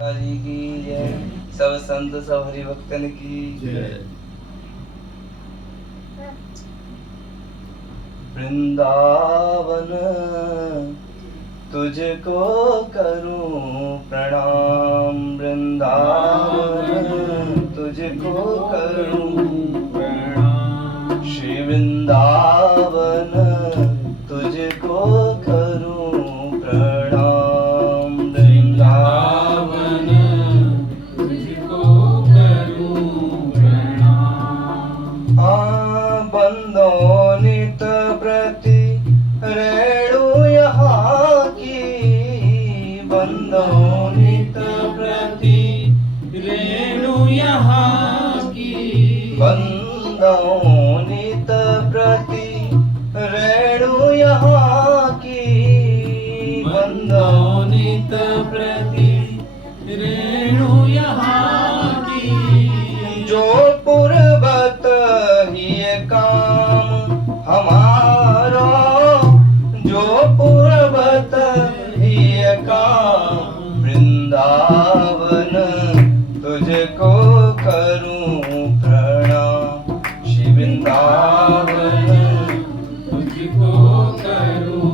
जी की जय। सब संत सब हरिभक्तन की जय। वृंदावन तुझको करूं प्रणाम, वृंदावन तुझको करूं प्रणाम, श्री वृंदावन तुझको करूं प्रणाम, वृंदावन तुझको करूं प्रणाम। बंदों नित प्रति रेणु यहाँ की, बंदों नित प्रति रेणु यहाँ की, बंदों नित प्रति रेणु यहाँ की, बंदों नित प्रति रेणु यहाँ की, जो पूर्वत ही काम हमारो, जो पूर्वत ही काम, वृंदावन तुझको करूं प्रणाम, श्री वृंदावन तुझको करूं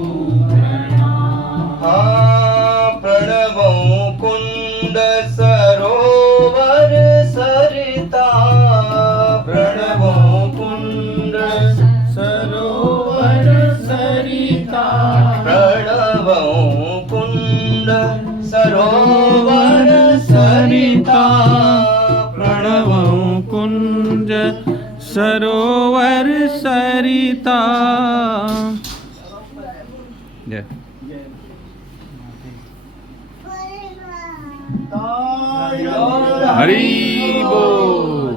प्रणाम। हाँ प्रणवों कुंड सरोवर सरिता, प्रणवों कुंड सरोवर सरिता, प्रणवों कुंड सरोवर सरिता, प्रणवों कुंज सरोवर सरिता। जय हरि बोल।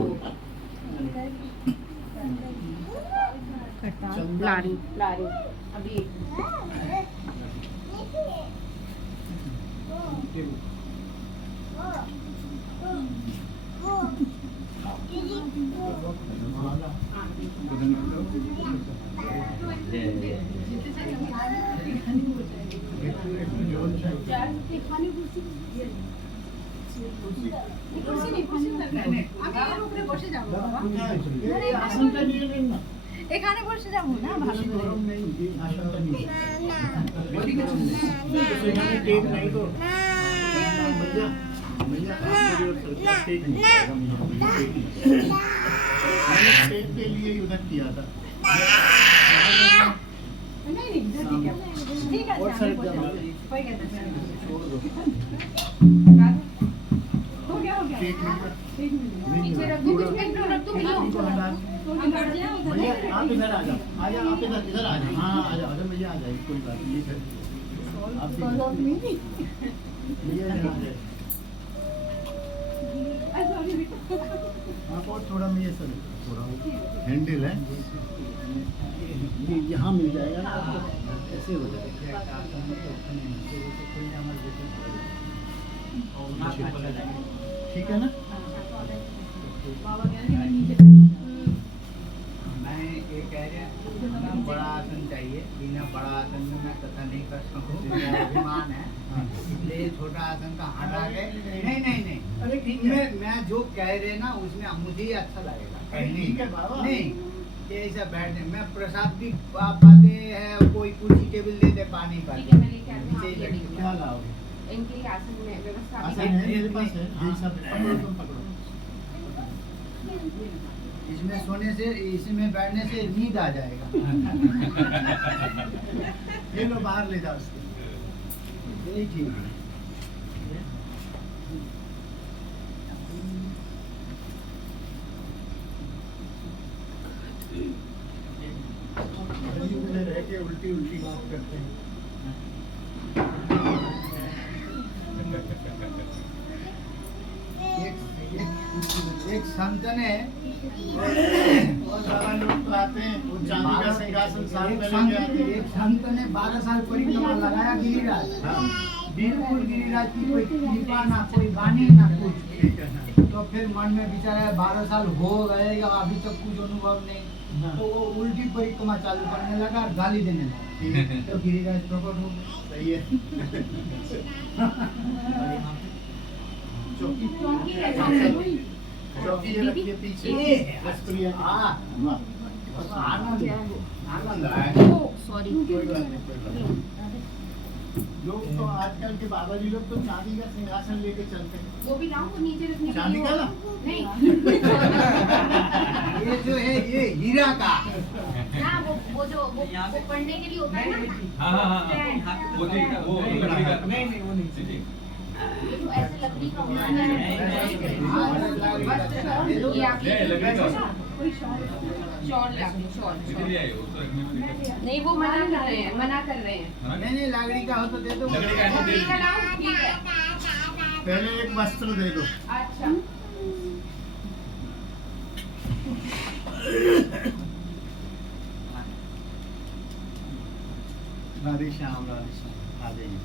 लारी लारी अभी এখানে বসে যাবো না ভালো করে के लिए उधर किया था। नहीं ठीक है कोई हो गया नीचे रख दो, कुछ में रख दो, मिलो भैया आप इधर आ जाओ, आप इधर आ जाओ। हाँ आ जाओ भैया, आ जाइए, कोई बात नहीं है। आप भैया इधर आ जाए। आप और थोड़ा में ये सर थोड़ा हैंडल है ये यहाँ मिल जाएगा ना, ऐसे हो जाएगा। ठीक है ना। मैं ये कह रहा बड़ा आसन चाहिए, बिना बड़ा आसन में मैं कथा नहीं कर सकूँ, मेरा अभिमान है, इसलिए छोटा आसन का हटा गए। नहीं अरे ठीक है, मैं जो कह रहे ना उसमें मुझे ही अच्छा लगेगा। ठीक है बाबा। नहीं ये ऐसा बैठने मैं प्रसाद भी आप पाते हैं, कोई कुर्सी टेबल दे दे, पानी ठीक है, मैं लेके आती हूँ, आप ये देखो। क्या लाओगे? इनके लिए आसन में व्यवस्था आसन अभी है मेरे पास है। हाँ, सब पकड़ो, तुम पकड़ो। इसमें सोने से, इसमें बैठने से नींद आ जाएगा। ये लो बाहर ले जाओ उसको। यही ठीक है। रह के उल्टी उल्टी बात करते हैं। एक संत ने बहुत सारा लोग तो आते हैं, वो चांदी का सिंहासन साथ में लेके आते हैं। एक संत ने 12 साल परिक्रमा लगाया गिरिराज, बिल्कुल गिरिराज की कोई कृपा ना, कोई वाणी ना कुछ। तो फिर मन में विचार है 12 साल हो गए, अभी तक कुछ अनुभव नहीं, तो वो उल्टी परिक्रमा चालू करने लगा और गाली देने लगा। तो गिरिराज प्रकट हो गए। सही है। चौकी चौकी है, चौकी। चौकी ये रखिए पीछे रसगुल्ला हाँ। वाह आनंद आनंद आए सॉरी। कोई बात नहीं कोई बात नहीं लोग तो आजकल के बाबा जी लोग तो चांदी का सिंहासन लेके चलते हैं वो भी लाऊं, वो नीचे रखने के लिए। चांदी का ना? नहीं। ये जो है ये हीरा का ना वो जो वो पढ़ने के लिए होता है ना। स्टैंड। नहीं नहीं वो नहीं ये जो ऐसे लकड़ी का होता है। ये आपके कोई शॉल लाके शॉल। नहीं वो मना कर रहे हैं, मना कर रहे हैं। नहीं लागड़ी का हो तो दे दो लकड़ी का लाऊं? ठीक है। पहले एक वस्त्र दे दो अच्छा। राधे श्याम आ जाइए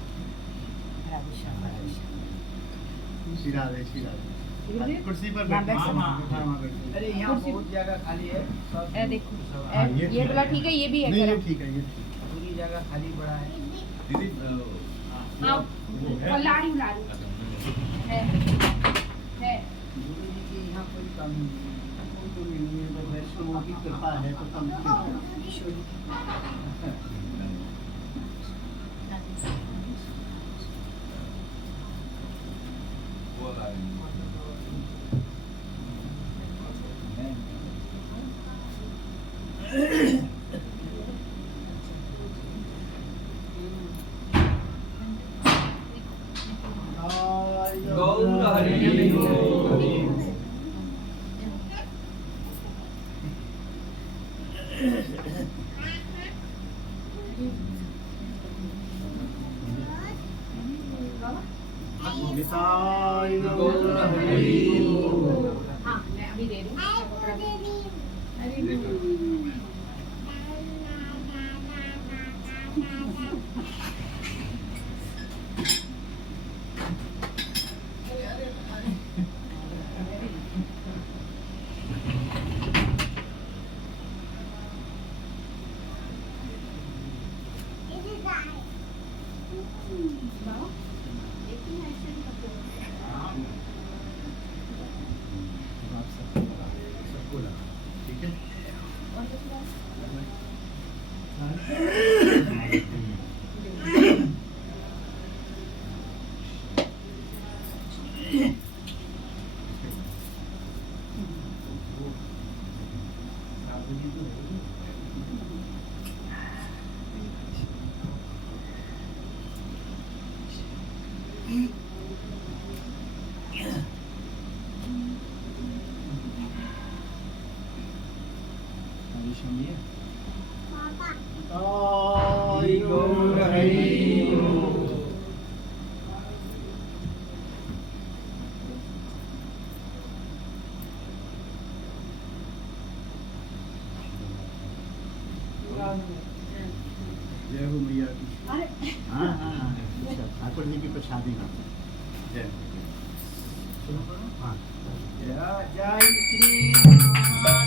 श्री राधे श्री राधे कुर्सी पर बैठो हाँ, बैठो। अरे यहाँ बहुत जगह खाली है सब ए देखो हाँ, ये वाला ठीक है, ये भी है नहीं ये गरम। ठीक है ये ठीक पूरी जगह खाली पड़ा है हाँ और लाड़ी है। गुरु जी की यहाँ कोई कमी कोई तो नहीं है तो वैष्णव की कृपा है तो कम क्यों है? गौर हरि निताय गौर हरि हाँ मैं अभी दे दूँ। सबको लगा ठीक है गौर हरि जय हो मैया की हाँ हाँ हाँ अच्छा ठाकुर जी की प्रसादी ना जय हाँ जय श्री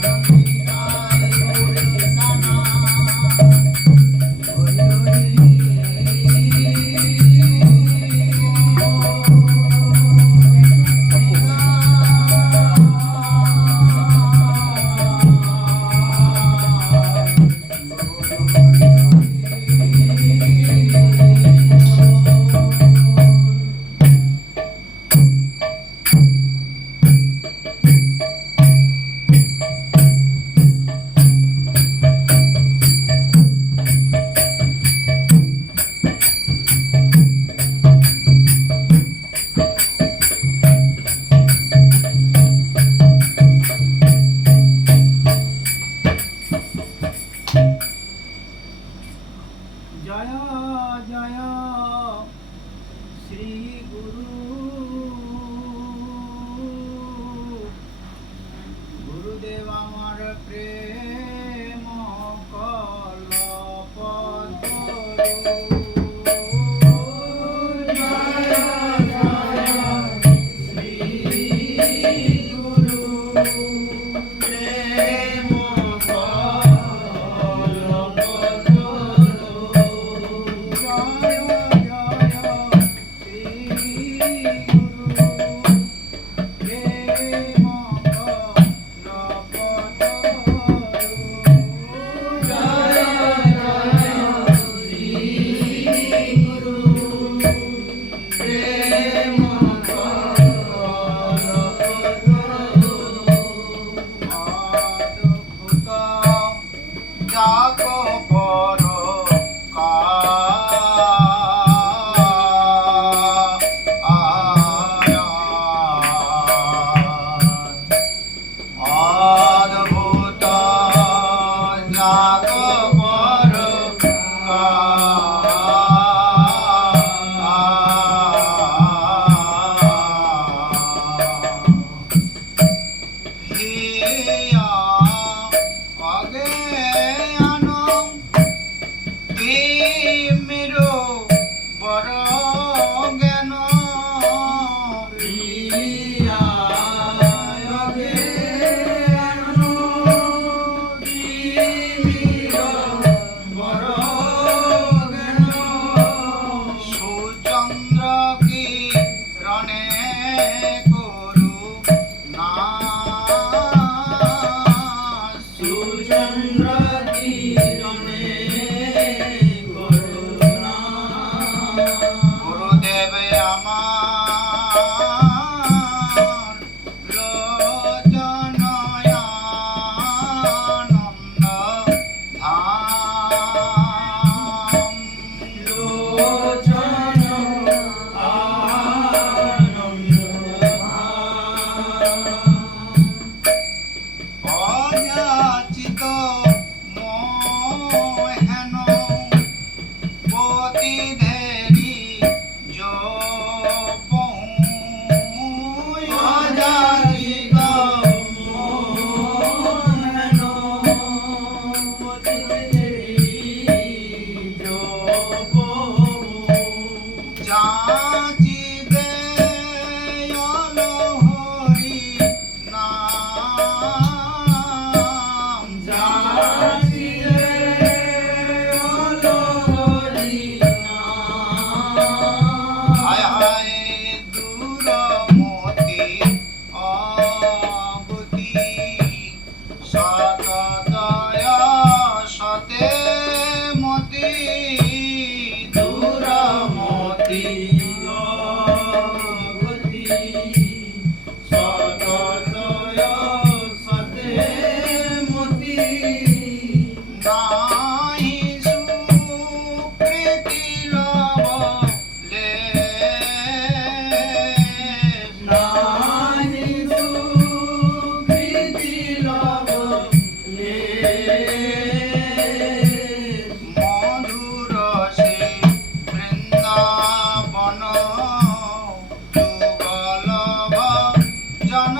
जन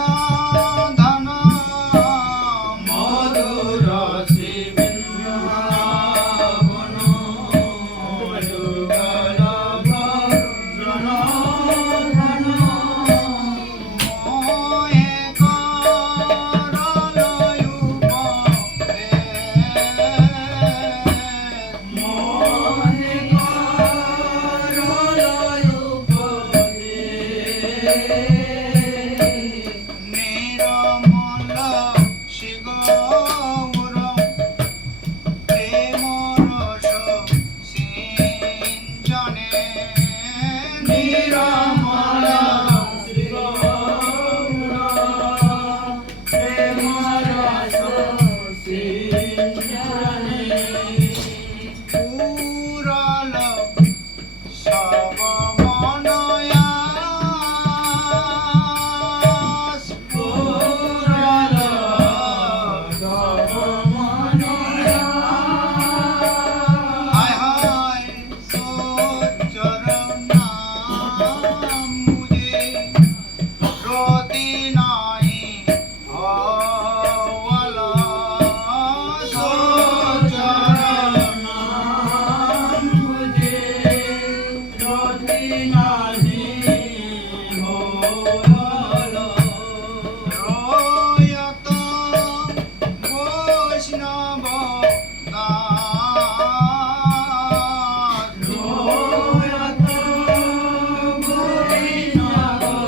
धन मधुर श्रीवृंदावन युगल जन धन मोहे करल নিরমল শিগৌর প্রেম রস সিঞ্চনে নিরমল শিগৌর প্রেম রস সিঞ্চনে পুরল সব মনয়াস পুরল সব মনয়াস হায় হায় সোচরণ মুঝে রতি নাই হওয়ালা সোচরণ मुझे रोती नहीं होलो रोयत वैष्णव दास रोयत वैष्णव दास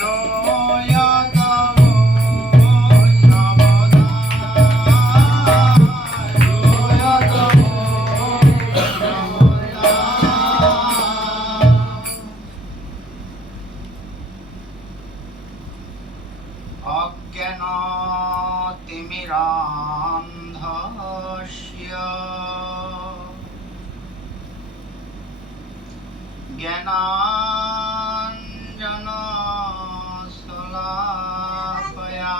रोयत वैष्णव अज्ञानतिमिरान्धस्य ज्ञानाञ्जनशलाकया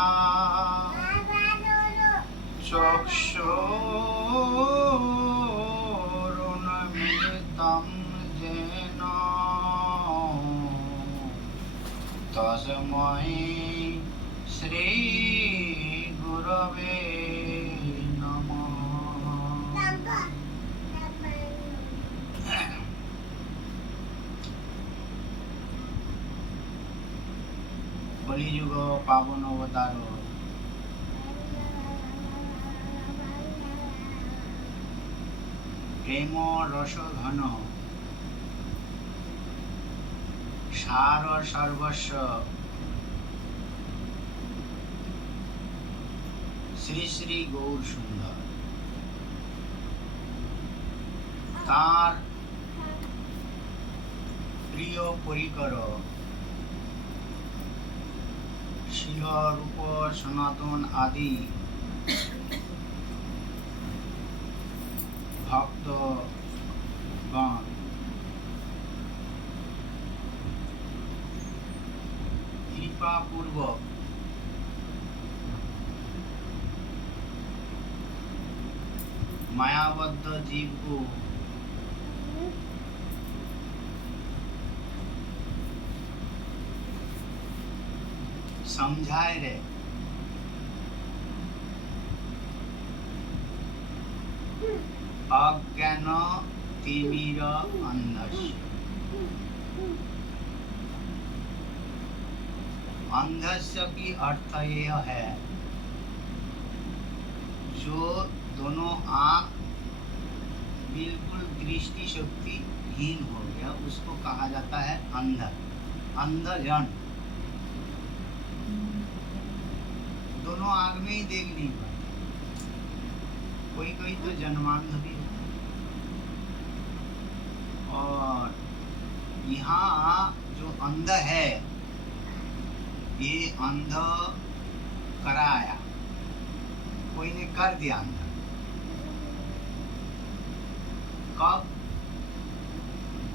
चक्षुरुन्मिलितं येन तस्मै श्री गुरवे नमः। कलियुग पावन अवतार प्रेम रस घन सार सर्वस्व श्री श्री गौर सुंदर तार प्रिय परिकर शिल रूप सनातन आदि भक्तगण कृपा पूर्वक मायाबद्ध जीव को समझाए रे अज्ञान तिमिर अंधस्य अंधस्य की अर्थ यह है जो दोनों आंख बिल्कुल दृष्टि शक्ति हीन हो गया उसको कहा जाता है अंध अंधजन। दोनों आंख में ही देख नहीं पाते, कोई कोई तो जन्मांध भी होता है। और यहाँ जो अंध है ये अंध कराया, कोई ने कर दिया अंध। कब?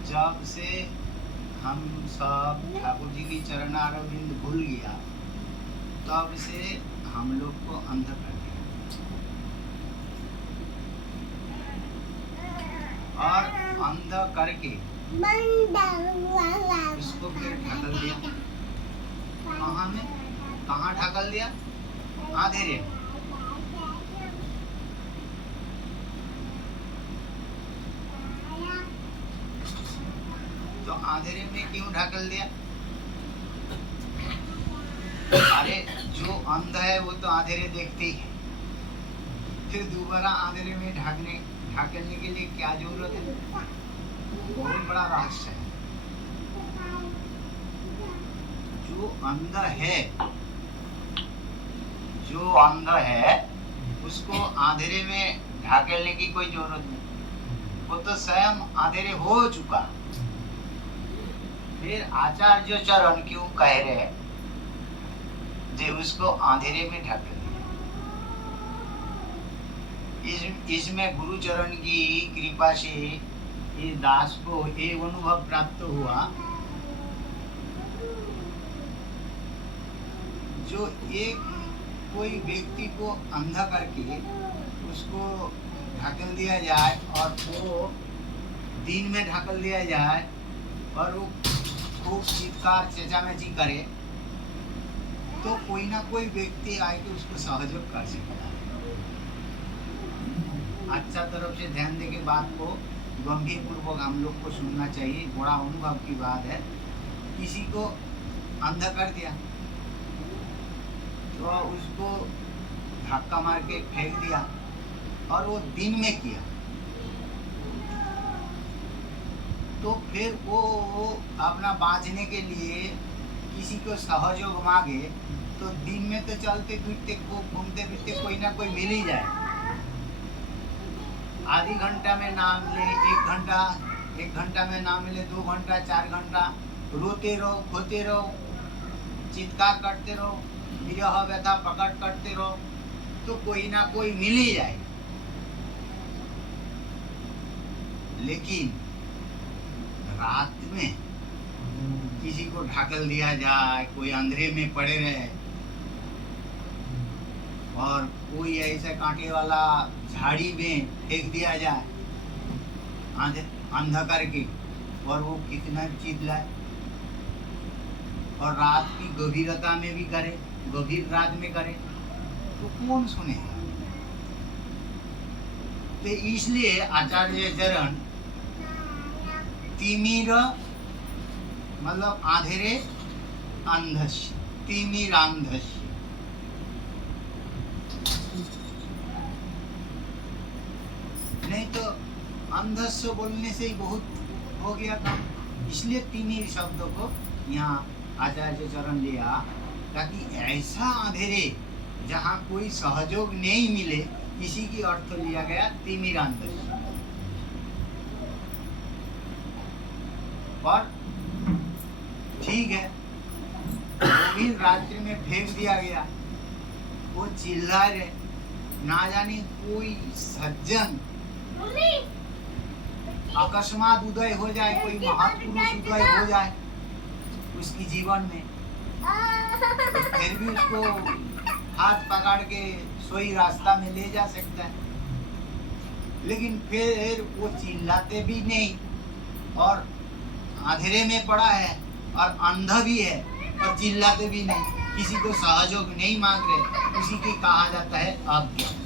जब से हम सब ठाकुर जी की चरणारविंद भूल गया तब से हम लोग को अंध कर दिया। और अंध करके उसको उसको फिर ढकल दिया। कहाँ में? कहाँ ढकल दिया? अंधेरे में। तो अंधेरे में क्यों ढकल दिया? अरे जो अंध है वो तो अंधेरे देखते ही है, फिर दोबारा अंधेरे में ढकने के लिए क्या जरूरत है? बहुत बड़ा रहस्य है। जो अंध है, जो अंध है उसको अंधेरे में ढकेलने की कोई जरूरत नहीं, वो तो स्वयं अंधेरे हो चुका। फिर आचार्य चरण क्यों कह रहे जे उसको अंधेरे में ढकेल? इसमें गुरु चरण की कृपा से ये दास को ये अनुभव प्राप्त हुआ, जो एक कोई व्यक्ति को अंधा करके उसको ढकेल दिया जाए और वो दिन में ढकेल दिया जाए और वो खूब चित्कार चेचामेची करे, तो कोई ना कोई व्यक्ति आके उसको सहयोग कर सकता है। अच्छा तरफ से ध्यान दे के बात को गंभीर पूर्वक हम लोग को सुनना चाहिए। बड़ा अनुभव की बात है। किसी को अंधा कर दिया तो उसको धक्का मार के फेंक दिया और वो दिन में किया, तो फिर वो अपना बाँचने के लिए किसी को सहयोग मांगे तो दिन में तो चलते फिरते घूमते फिरते कोई ना कोई मिल ही जाए। आधी घंटा में ना मिले, एक घंटा में ना मिले, 2 घंटा 4 घंटा रोते रहो, खोते रहो, चित्कार करते रहो, विरह व्यथा प्रकट करते रहो, तो कोई ना कोई मिल ही जाए। लेकिन रात में किसी को ढकल दिया जाए, कोई अंधेरे में पड़े रहे और कोई ऐसा कांटे वाला झाड़ी में फेंक दिया जाए अंधा करके, और वो कितना चिल्लाए, और रात की गभीरता में भी करे, गभीर रात में करे, तो कौन सुनेगा? तो इसलिए आचार्य चरण तिमिर मतलब आधेरे अंधस्य, तिमिरांधस्य। नहीं तो अंधस्य बोलने से ही बहुत हो गया काम, इसलिए तिमिर शब्द को यहाँ आचार्य चरण लिया, ताकि ऐसा अंधेरे जहाँ कोई सहयोग नहीं मिले, इसी की अर्थ लिया गया तिमिरांधस्य। और ठीक है, भी रात्रि में फेंक दिया गया, वो चिल्ला रहे, ना जाने कोई सज्जन अकस्मात उदय हो जाए, कोई महापुरुष उदय हो जाए उसकी जीवन में, तो फिर भी उसको हाथ पकड़ के सोई रास्ता में ले जा सकता है। लेकिन फिर वो चिल्लाते भी नहीं, और अंधेरे में पड़ा है और अंधा भी है और चिल्लाते भी नहीं, किसी को सहयोग नहीं मांग रहे, उसी की कहा जाता है अज्ञान।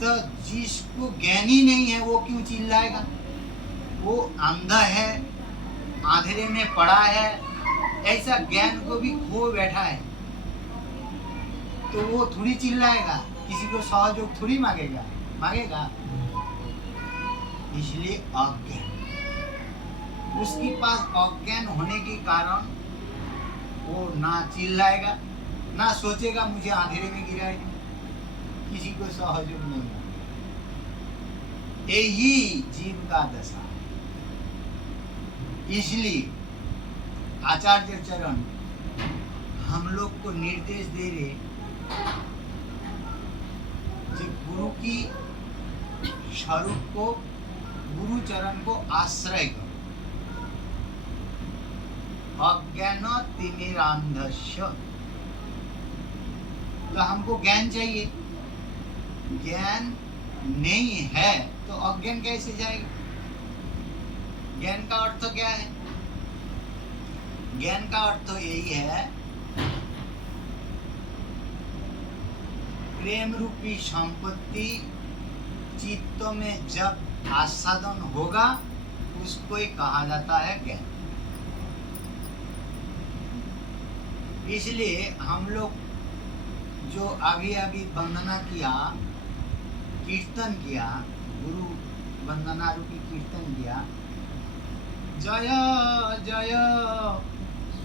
तो जिसको ज्ञान ही नहीं है वो क्यों चिल्लाएगा? वो अंधा है, अंधेरे में पड़ा है, ऐसा ज्ञान को भी खो बैठा है, तो वो थोड़ी चिल्लाएगा, किसी को सहयोग थोड़ी मांगेगा। इसलिए अज्ञान, उसके पास अज्ञान होने के कारण वो ना चिल्लाएगा, ना सोचेगा मुझे अंधेरे में गिराएगा, किसी को सहयोग नहीं होगा। यही जीव का दशा। इसलिए आचार्य चरण हम लोग को निर्देश दे रहे कि गुरु की स्वरूप को, गुरु चरण को आश्रय करो। अज्ञान तिमिरांधस्य, तो हमको ज्ञान चाहिए। ज्ञान नहीं है तो अज्ञान कैसे जाएगा? ज्ञान का अर्थ क्या है? ज्ञान का अर्थ यही है, प्रेम रूपी संपत्ति चित्त में जब आस्वादन होगा उसको ही कहा जाता है ज्ञान। इसलिए हम लोग जो अभी अभी वंदना किया, कीर्तन किया, गुरु वंदना रूपी कीर्तन किया, जय जय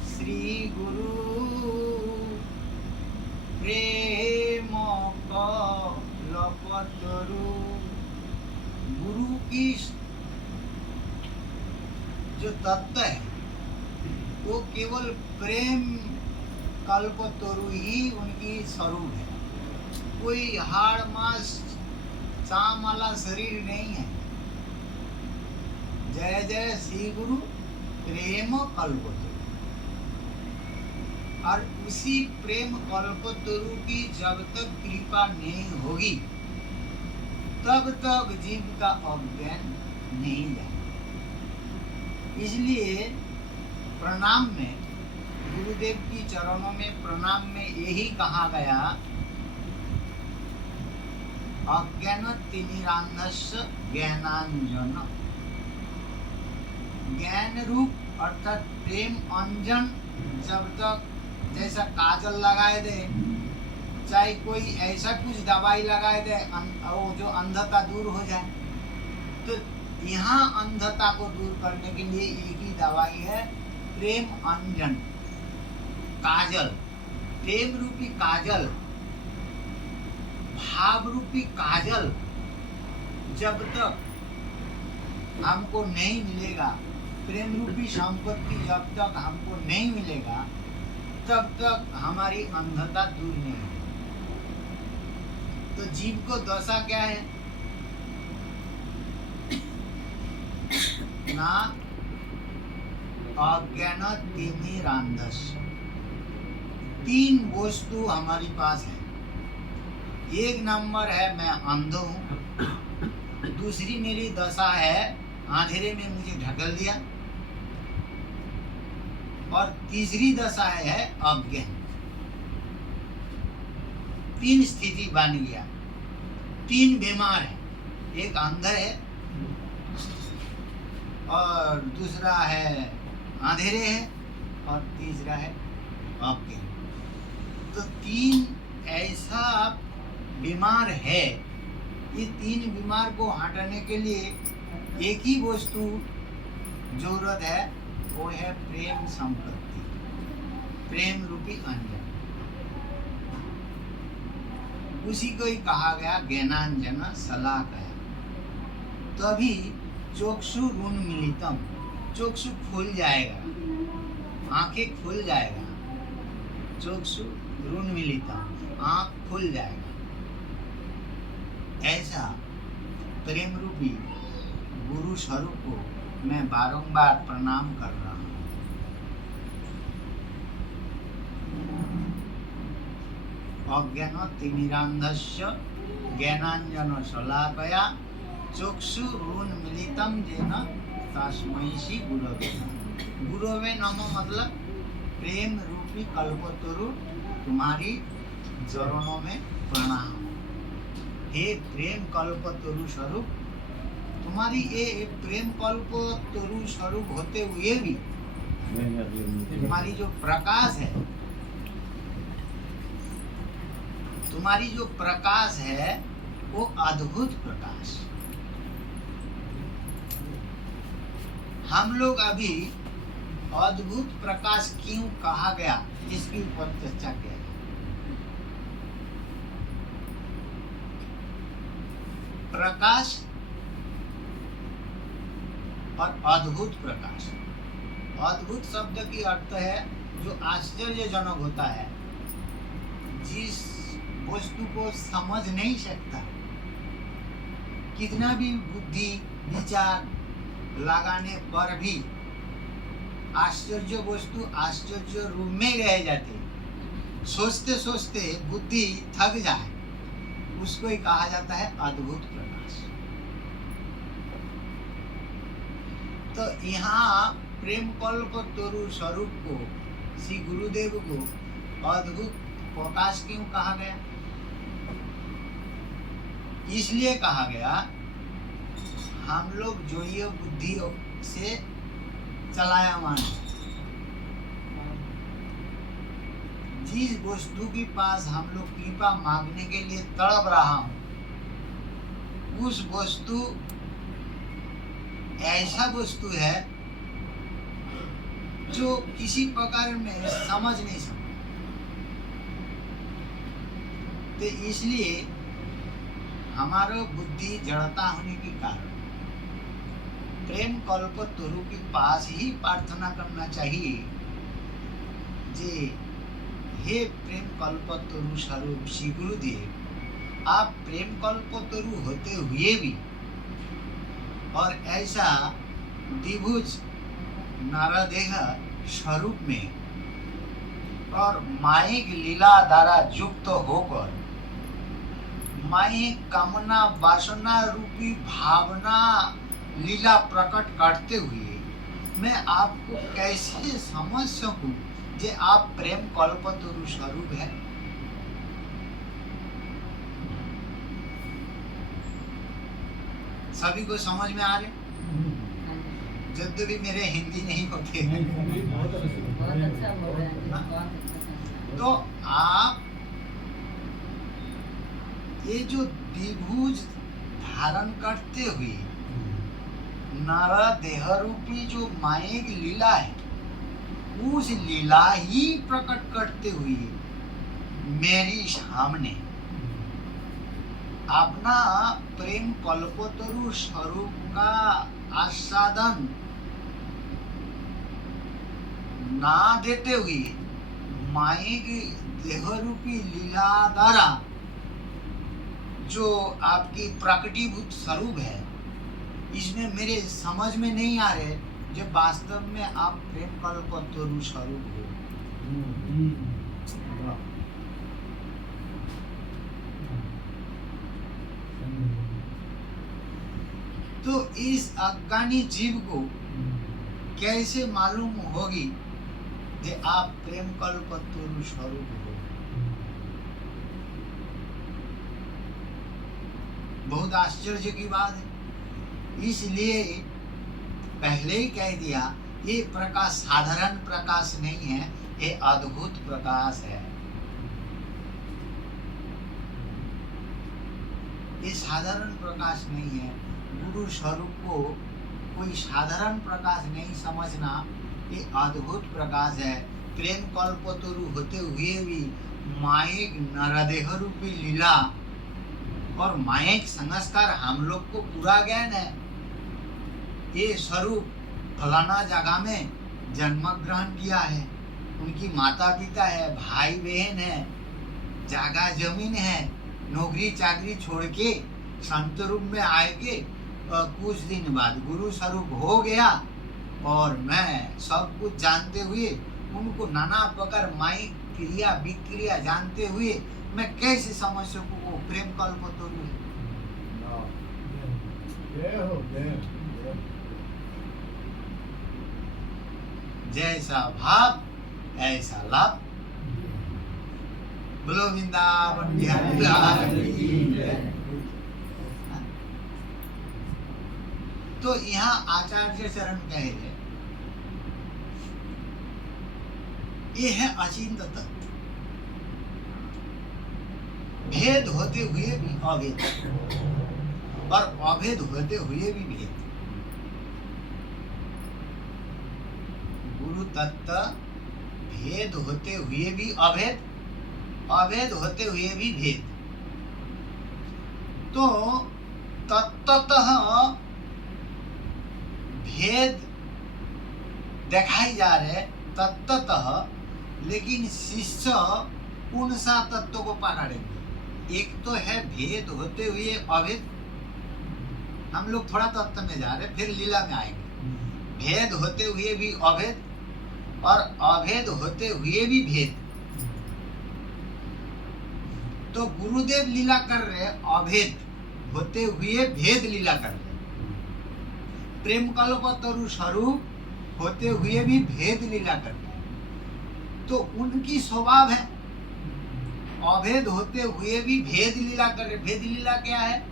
श्री गुरु प्रेम कल्पतरु। गुरु की जो तत्व है वो केवल प्रेम कल्पतरु ही उनकी स्वरूप है, कोई हाड़ मांस चाम वाला शरीर नहीं है। जय जय श्री गुरु प्रेम कल्पतरु। और उसी प्रेम कल्पतरु की जब तक कृपा नहीं होगी तब तक जीव का अज्ञान नहीं जाएगा। इसलिए प्रणाम में, गुरुदेव की चरणों में प्रणाम में यही कहा गया, अज्ञान तिमिरांधस्य ज्ञानांजन। ज्ञान रूप अर्थात प्रेम अंजन जब तक, जैसा काजल लगाए दे, चाहे कोई ऐसा कुछ दवाई लगाए दे वो जो अंधता दूर हो जाए, तो यहाँ अंधता को दूर करने के लिए एक ही दवाई है, प्रेम अंजन, काजल। प्रेम रूपी काजल, भाव रूपी काजल जब तक हमको नहीं मिलेगा, प्रेम रूपी संपत्ति जब तक हमको नहीं मिलेगा तब तक हमारी अंधता दूर नहीं है। तो जीव को दशा क्या है? ना अज्ञान तिमिरांधस्य। तीन वस्तु हमारी पास है। एक नंबर है मैं अंध हूं, दूसरी मेरी दशा है अंधेरे में मुझे ढकल दिया, और तीसरी दशा है अज्ञान। तीन स्थिति बन गया, तीन बीमार है, एक अंध है और दूसरा है अंधेरे है और तीसरा है अज्ञान। तो तीन ऐसा बीमार है, ये तीन बीमार को हटाने के लिए एक ही वस्तु जरूरत है, वो है प्रेम संपत्ति, प्रेम रूपी अंजन। उसी को ही कहा गया ज्ञानांजन शलाकया। तभी चक्षु उन्मीलितम, चक्षु खुल जाएगा, आंखें खुल जाएगा, चक्षु उन्मीलितम, आंख खुल जाएगा। ऐसा प्रेम रूपी गुरु स्वरूप को मैं बारंबार प्रणाम कर रहा हूँ। अज्ञान तिमिरांधस्य ज्ञानांजन शलाकया चक्षुरुन्मीलितं येन तस्मै श्री गुरवे नमः। गुरवे नमः मतलब प्रेम रूपी कल्पतरु तुम्हारी चरणों में प्रणाम। हे प्रेम कल्पतरु स्वरूप, तुम्हारी ये प्रेम कल्पतरु स्वरूप होते हुए भी तुम्हारी जो प्रकाश है, तुम्हारी जो प्रकाश है वो अद्भुत प्रकाश। हम लोग अभी अद्भुत प्रकाश क्यों कहा गया इसके ऊपर चर्चा किया। प्रकाश और अद्भुत प्रकाश। अद्भुत शब्द की अर्थ है जो आश्चर्यजनक होता है, जिस वस्तु को समझ नहीं सकता, कितना भी बुद्धि विचार लगाने पर भी आश्चर्य वस्तु आश्चर्य रूप में रह जाती। सोचते सोचते बुद्धि थक जाए उसको ही कहा जाता है अद्भुत प्रकाश। तो यहाँ प्रेम कल्प तरु स्वरूप को, श्री गुरुदेव को अद्भुत प्रकाश क्यों कहा गया? इसलिए कहा गया, हम लोग जो ये बुद्धि से चलायमान, जिस वस्तु के पास हम लोग कृपा मांगने के लिए तड़प रहा हूं, उस वस्तु ऐसा वस्तु है जो किसी प्रकार में समझ नहीं सकता। तो इसलिए हमारा बुद्धि जड़ता होने के कारण प्रेम कल्प तरु के पास ही प्रार्थना करना चाहिए जे हे प्रेम कल्प तरु स्वरूप श्री गुरुदेव, आप प्रेम कल्प तरु होते हुए भी और ऐसा द्विभुज नरदेह स्वरूप में और मायिक लीला द्वारा युक्त होकर मायिक कामना वासना रूपी भावना लीला प्रकट करते हुए मैं आपको कैसे समझ सकूं जे आप प्रेम कल्पतरु स्वरूप है? सभी को समझ में आ रहे? यद्यपि मेरे हिंदी नहीं होते, बहुत अच्छा हो रहा है, बहुत अच्छा। तो आप ये जो द्विभुज धारण करते हुए नर देह रूपी जो मायिक लीला है, उस लीला ही प्रकट करते हुए मेरी सामने अपना प्रेम कल्पतरु स्वरूप का आस्वादन ना देते हुए मायिक देह रूपी लीला द्वारा जो आपकी प्रकटीभूत स्वरूप है, इसमें मेरे समझ में नहीं आ रहे जो वास्तव में आप प्रेम कल्पतरु स्वरूप हो। तो इस अज्ञानी जीव को कैसे मालूम होगी कि आप प्रेम कल्पतरु स्वरूप हो? बहुत आश्चर्य की बात है। इसलिए पहले ही कह दिया, ये प्रकाश साधारण प्रकाश नहीं है, ये अद्भुत प्रकाश है। ये साधारण प्रकाश नहीं है। गुरु स्वरूप को कोई साधारण प्रकाश नहीं समझना, ये अद्भुत प्रकाश है। प्रेम कल्पतरु होते हुए भी मायिक नरदेह रूपी लीला और मायिक संस्कार हम लोग को पूरा ज्ञान है। ये स्वरूप फलाना जगह में जन्म ग्रहण किया है, उनकी माता पिता है, भाई बहन है, जगह जमीन है, नौकरी चाकरी छोड़ के संत रूप में आएंगे और कुछ दिन बाद गुरु स्वरूप हो गया और मैं सब कुछ जानते हुए उनको नाना प्रकार मायिक क्रिया विक्रिया जानते हुए मैं कैसे समझ सकूं वो प्रेम कल्पतरु है? जैसा भाव ऐसा लाभ। बोलो वृंदावन बिहारी लाल की जय। तो यहाँ आचार्य चरण कह रहे, ये है अचिंत तत्व, भेद होते हुए भी अभेद और अभेद होते हुए भी भेद। गुरु तत्व भेद होते हुए भी अभेद, अभेद होते हुए भी भेद। तो तत्वतः भेद दिखाई जा रहे तत्वतः, लेकिन शिष्य उन सा तत्व को पकड़ेंगे। एक तो है भेद होते हुए अभेद, हम लोग थोड़ा तत्व में जा रहे, फिर लीला में आएंगे। भेद होते हुए भी अभेद और अभेद होते हुए भी भेद। तो गुरुदेव लीला कर रहे अभेद होते हुए भेद लीला कर रहे, प्रेम कल्पतरु स्वरूप होते हुए भी भेद लीला कर रहे। तो उनकी स्वभाव है अभेद होते हुए भी भेद लीला कर रहे। भेद लीला क्या है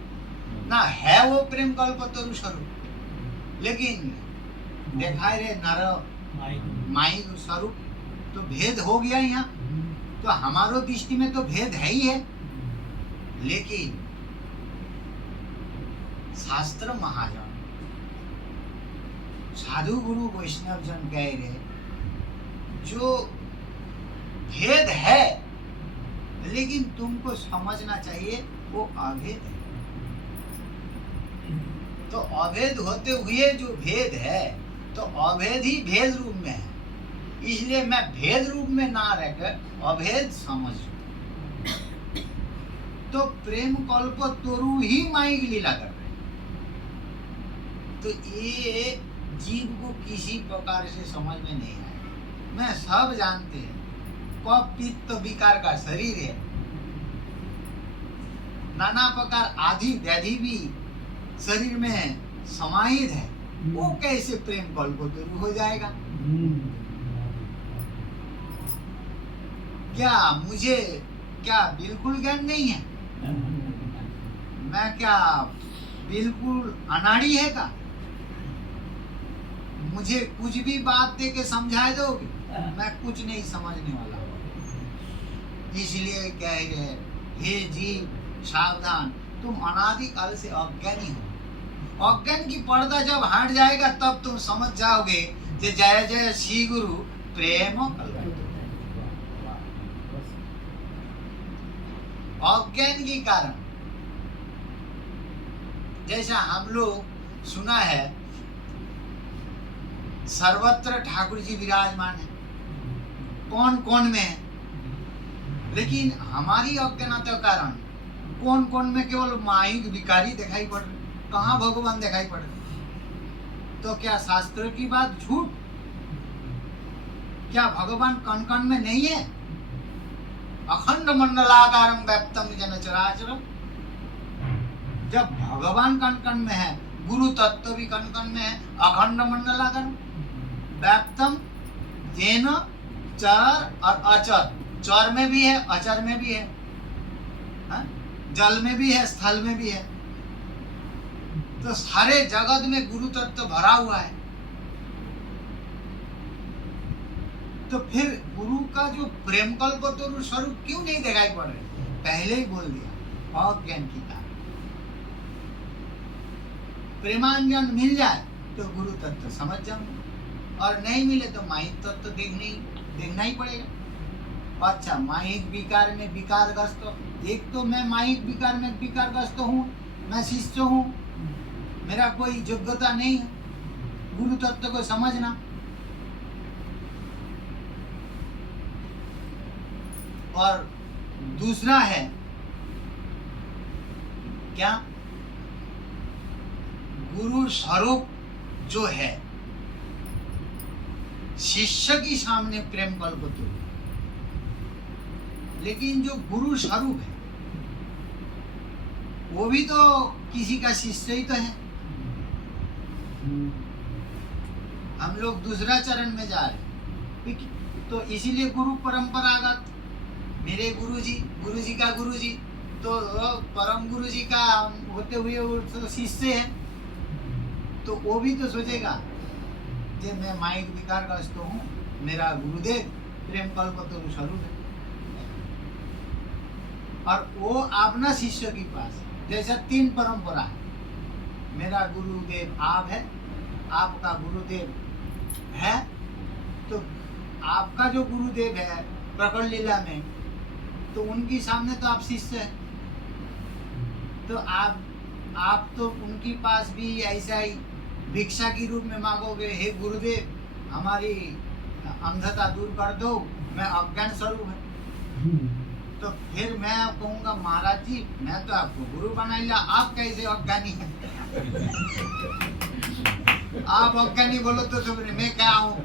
ना, है वो प्रेम कल्पतरु स्वरूप, लेकिन दिखाई रहे नर माई स्वरूप। तो भेद हो गया यहाँ। तो हमारो दृष्टि में तो भेद है ही है, लेकिन शास्त्र महाजन साधु गुरु वैष्णव जन कह रहे जो भेद है, लेकिन तुमको समझना चाहिए वो अभेद है। तो अभेद होते हुए जो भेद है, तो अभेद ही भेद रूप में है, इसलिए मैं भेद रूप में ना रहकर अभेद समझ। तो प्रेम कल्प तोरु ही माई की लीला कर रहे। तो ये जीव को किसी प्रकार से समझ में नहीं आया। मैं सब जानते हैं कफ पित्त विकार का शरीर है, नाना प्रकार आदि व्याधि भी शरीर में समाहित है, वो कैसे प्रेम कल्पतरु हो जाएगा? क्या मुझे क्या बिल्कुल ज्ञान नहीं है? मैं क्या बिल्कुल अनाड़ी है का? मुझे कुछ भी बात दे के समझा दोगे, मैं कुछ नहीं समझने वाला। इसलिए कह रहे हे जीव सावधान, तुम अनादि काल से अज्ञानी हो। अज्ञान की पर्दा जब हट जाएगा तब तुम समझ जाओगे कि जय जय श्री गुरु प्रेम अज्ञान के कारण। जैसा हम लोग सुना है सर्वत्र ठाकुर जी विराजमान है, कौन कौन में है, लेकिन हमारी अज्ञानता के कारण कौन कौन में केवल माइक विकारी दिखाई पड़ रहे, कहाँ भगवान दिखाई पड़ रहे। तो क्या शास्त्र की बात झूठ? क्या भगवान कण कण में नहीं है? अखंड मंडलाकारं व्याप्तम जन चराचरम। जब भगवान कण कण में है, गुरु तत्व भी कण कण में है, अखंड मंडलाकारं व्याप्तम जेन चर और अचर, चर में भी है अचर में भी है, जल में भी है स्थल में भी है। तो सारे जगत में गुरु तत्व भरा हुआ है। तो फिर गुरु का जो प्रेम कल्पतरु स्वरूप क्यों नहीं दिखाई पड़ रहे? पहले ही बोल दिया अज्ञान की कारण। प्रेमांजन मिल जाए तो गुरु तत्व समझ जाऊंगा, और नहीं मिले तो माइक तत्व देखना ही पड़ेगा। अच्छा, माइक विकार में विकारग्रस्त, एक तो मैं माइक विकार में विकारग्रस्त हूँ, मैं शिष्य हूँ, मेरा कोई योग्यता नहीं है गुरु तत्व को समझना। और दूसरा है क्या, गुरु स्वरूप जो है शिष्य के सामने प्रेम कल्पतरु, लेकिन जो गुरु स्वरूप है वो भी तो किसी का शिष्य ही तो है। हम लोग दूसरा चरण में जा रहे हैं। तो इसीलिए गुरु परंपरागत, मेरे गुरुजी का गुरुजी, तो परम गुरुजी का होते हुए वो तो शिष्य है। तो वो भी तो सोचेगा कि मैं माइक विकारग्रस्त हूँ, मेरा गुरुदेव प्रेम कल्पतरु स्वरूप है। और वो अपना शिष्य के पास जैसा तीन परंपरा है, मेरा गुरुदेव आप है, आपका गुरुदेव है, तो आपका जो गुरुदेव है प्रकट लीला में, तो उनके सामने तो आप शिष्य हैं। तो आप तो उनके पास भी ऐसा ही भिक्षा के रूप में मांगोगे, हे गुरुदेव हमारी अंधता दूर कर दो, मैं अज्ञान स्वरूप है। तो फिर मैं कहूँगा महाराज जी मैं तो आपको गुरु बना लिया, आप कैसे अज्ञानी हैं? आप अज्ञानी बोलो तो मैं क्या हूँ?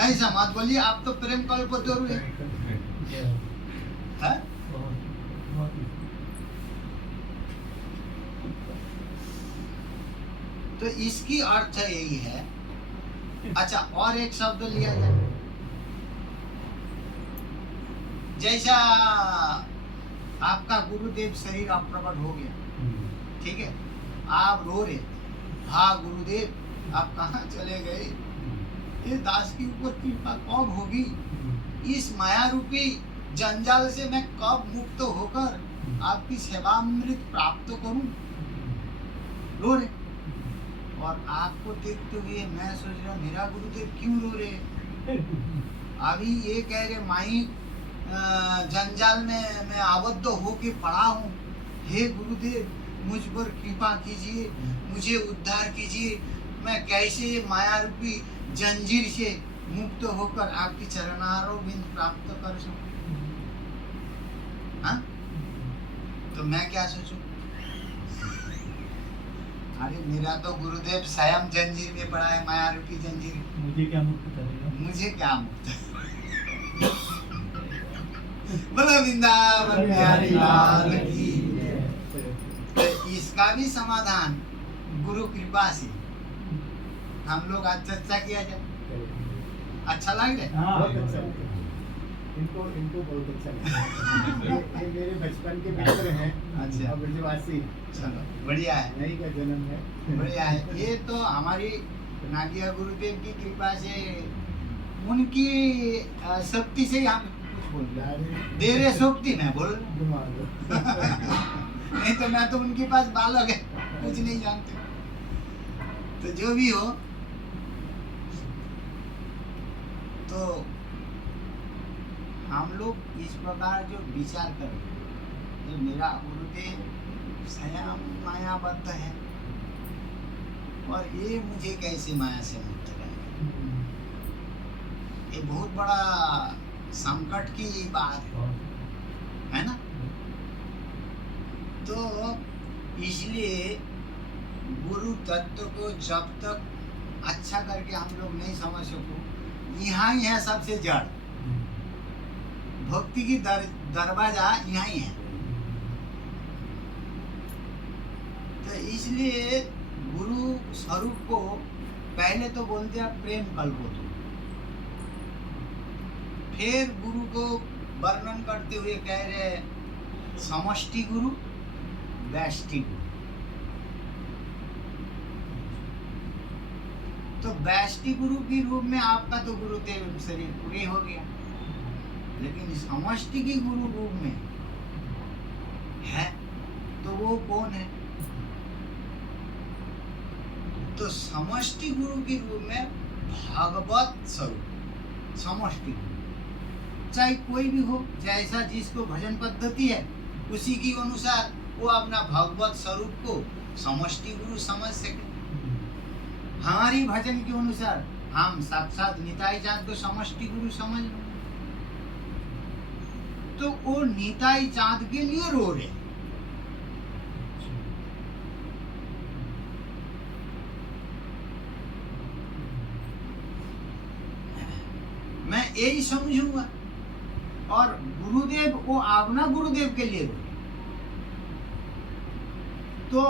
ऐसा मत बोलिए, आप तो प्रेम कल्पतरु है। हाँ? तो इसकी अर्थ यही है। अच्छा, और एक शब्द लिया जाए, जैसा आपका गुरुदेव शरीर अप्रकट हो गया, ठीक है, आप रो रहे, हाँ गुरुदेव आप कहाँ चले गए, ये दास के ऊपर कृपा कब होगी, इस माया रूपी जंजाल से मैं कब मुक्त होकर आपकी सेवामृत प्राप्त करूं, रो रहे। और आपको देखते हुए मैं सोच रहा हूँ मेरा गुरुदेव क्यों रो रहे। अभी ये कह रहे माई जंजाल में मैं आबद्ध होके पड़ा हूँ, हे गुरुदेव मुझ पर कृपा कीजिए, मुझे उद्धार कीजिए, मैं कैसे ये माया रूपी जंजीर से मुक्त होकर आपकी चरणारविंद प्राप्त कर सकूं। हाँ? तो मैं क्या सोचूं, अरे मेरा तो गुरुदेव स्वयं जंजीर में पड़ा है, माया रूपी जंजीर, मुझे क्या मुक्त करेगा, मुझे क्या मुक्त। बोलो वृंदावन बिहारी लाल की। तो इसका भी समाधान गुरु कृपा से हम लोग आज चर्चा किया जाए, अच्छा लग रहा है? बहुत अच्छा लगा। इनको बहुत अच्छा लगा। ये मेरे बचपन के मित्र हैं। अच्छा। ब्रजवासी। चलो बढ़िया है, नई का जन्म है। बढ़िया है। ये तो हमारी नागिया गुरुदेव की कृपा से, उनकी शक्ति से हम कुछ बोल रहे, देरे शक्ति मैं बोल नहीं तो मैं तो उनके पास बालक है, कुछ नहीं जानते। तो जो भी हो, तो हम लोग इस प्रकार जो विचार करें, जो मेरा गुरुदेव स्वयं मायाबद्ध है और ये मुझे कैसे माया से मुक्त करेगा, ये बहुत बड़ा संकट की बात है ना। तो इसलिए गुरु तत्व को जब तक अच्छा करके हम लोग नहीं समझ सको, यहाँ ही है सबसे जड़, भक्ति की दरवाजा यहाँ ही है। तो इसलिए गुरु स्वरूप को पहले तो बोलते हैं प्रेम कल्पोतु, फिर गुरु को वर्णन करते हुए कह रहे समष्टि गुरु, व्यष्टि गुरु। तो व्यष्टि गुरु के रूप में आपका तो गुरुदेव शरीर पूरे हो गया, लेकिन समष्टि की गुरु रूप में है तो वो कौन है? तो समष्टि गुरु के रूप में भागवत स्वरूप समष्टि गुरु, चाहे कोई भी हो, जैसा जिसको भजन पद्धति है उसी के अनुसार वो अपना भगवत स्वरूप को समष्टि गुरु समझ सके। हमारी भजन के अनुसार हम साक्षात निताई चांद को समष्टि गुरु समझ लो, तो वो निताई चांद के लिए रो रहे। मैं यही समझूंगा, और गुरुदेव वो अपना गुरुदेव के लिए रो रहे। तो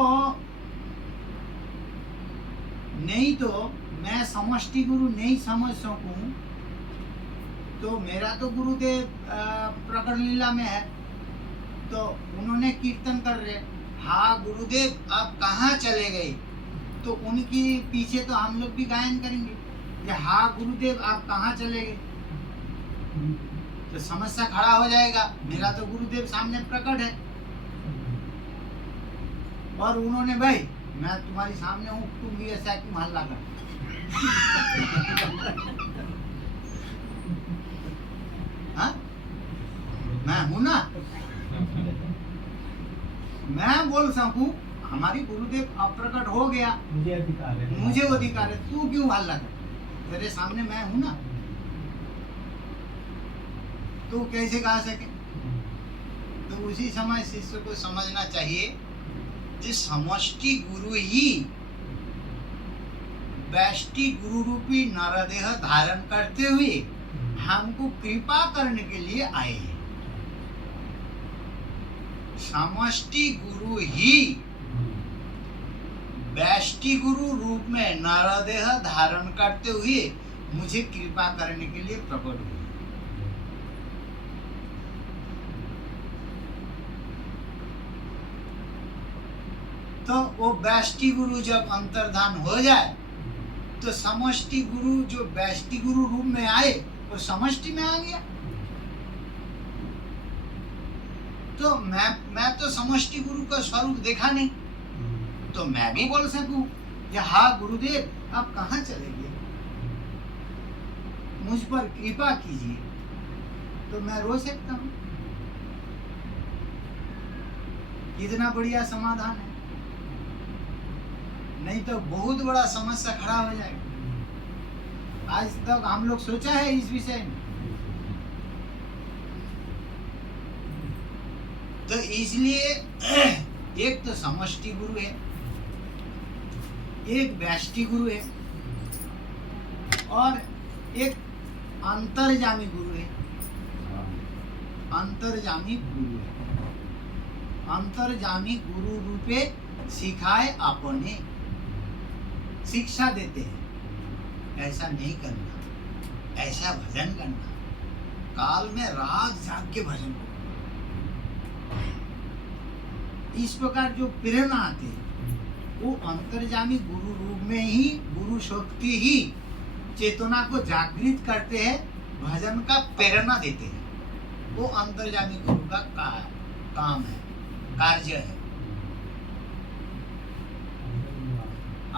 नहीं तो मैं समष्टि गुरु नहीं समझ सकूं, तो मेरा तो गुरुदेव प्रकट लीला में है, तो उन्होंने कीर्तन कर रहे, हाँ गुरुदेव आप कहाँ चले गए, तो उनकी पीछे तो हम लोग भी गायन करेंगे कि हाँ गुरुदेव आप कहाँ चले गए। तो समस्या खड़ा हो जाएगा, मेरा तो गुरुदेव सामने प्रकट है और उन्होंने भाई मैं तुम्हारी सामने हूँ, तुम भी ऐसा क्यों हल्ला कर। हाँ? मैं हूं ना, मैं बोल सकूं हमारी गुरुदेव अप्रकट हो गया, मुझे अधिकार है, मुझे अधिकार है, तू क्यों हल्ला कर, तेरे सामने मैं हूं ना, तो कैसे कहा सके। तो उसी समय शिष्य को समझना चाहिए कि समष्टि गुरु ही व्यष्टि गुरु रूपी नरदेह धारण करते हुए हमको कृपा करने के लिए आए हैं। समष्टि गुरु ही व्यष्टि गुरु रूप में नरदेह धारण करते हुए मुझे कृपा करने के लिए प्रकट हुए। तो वो व्यष्टि गुरु जब अंतर्धान हो जाए तो समष्टि गुरु जो व्यष्टि गुरु रूप में आए वो समष्टि में आ गया। तो मैं तो समष्टि गुरु का स्वरूप देखा नहीं, तो मैं भी बोल सकूं कि हाँ गुरुदेव आप कहाँ चले गए, मुझ पर कृपा कीजिए, तो मैं रो सकता हूँ। कितना बढ़िया समाधान है, नहीं तो बहुत बड़ा समस्या खड़ा हो जाएगा। आज तक हम लोग सोचा है इस विषय में, तो इसलिए एक तो समष्टि गुरु है, एक व्यष्टि गुरु है और एक अंतर्जामी गुरु है। अंतर्जामी गुरु है, अंतर्जामी गुरु रूपे सिखाए आपने, शिक्षा देते हैं ऐसा नहीं करना, ऐसा भजन करना, काल में रात जाग के भजन करो। इस प्रकार जो प्रेरणा आती है वो अंतर्जामी गुरु रूप में ही, गुरु शक्ति ही चेतना को जागृत करते हैं, भजन का प्रेरणा देते हैं। वो अंतर्जामी गुरु का काम है, कार्य है।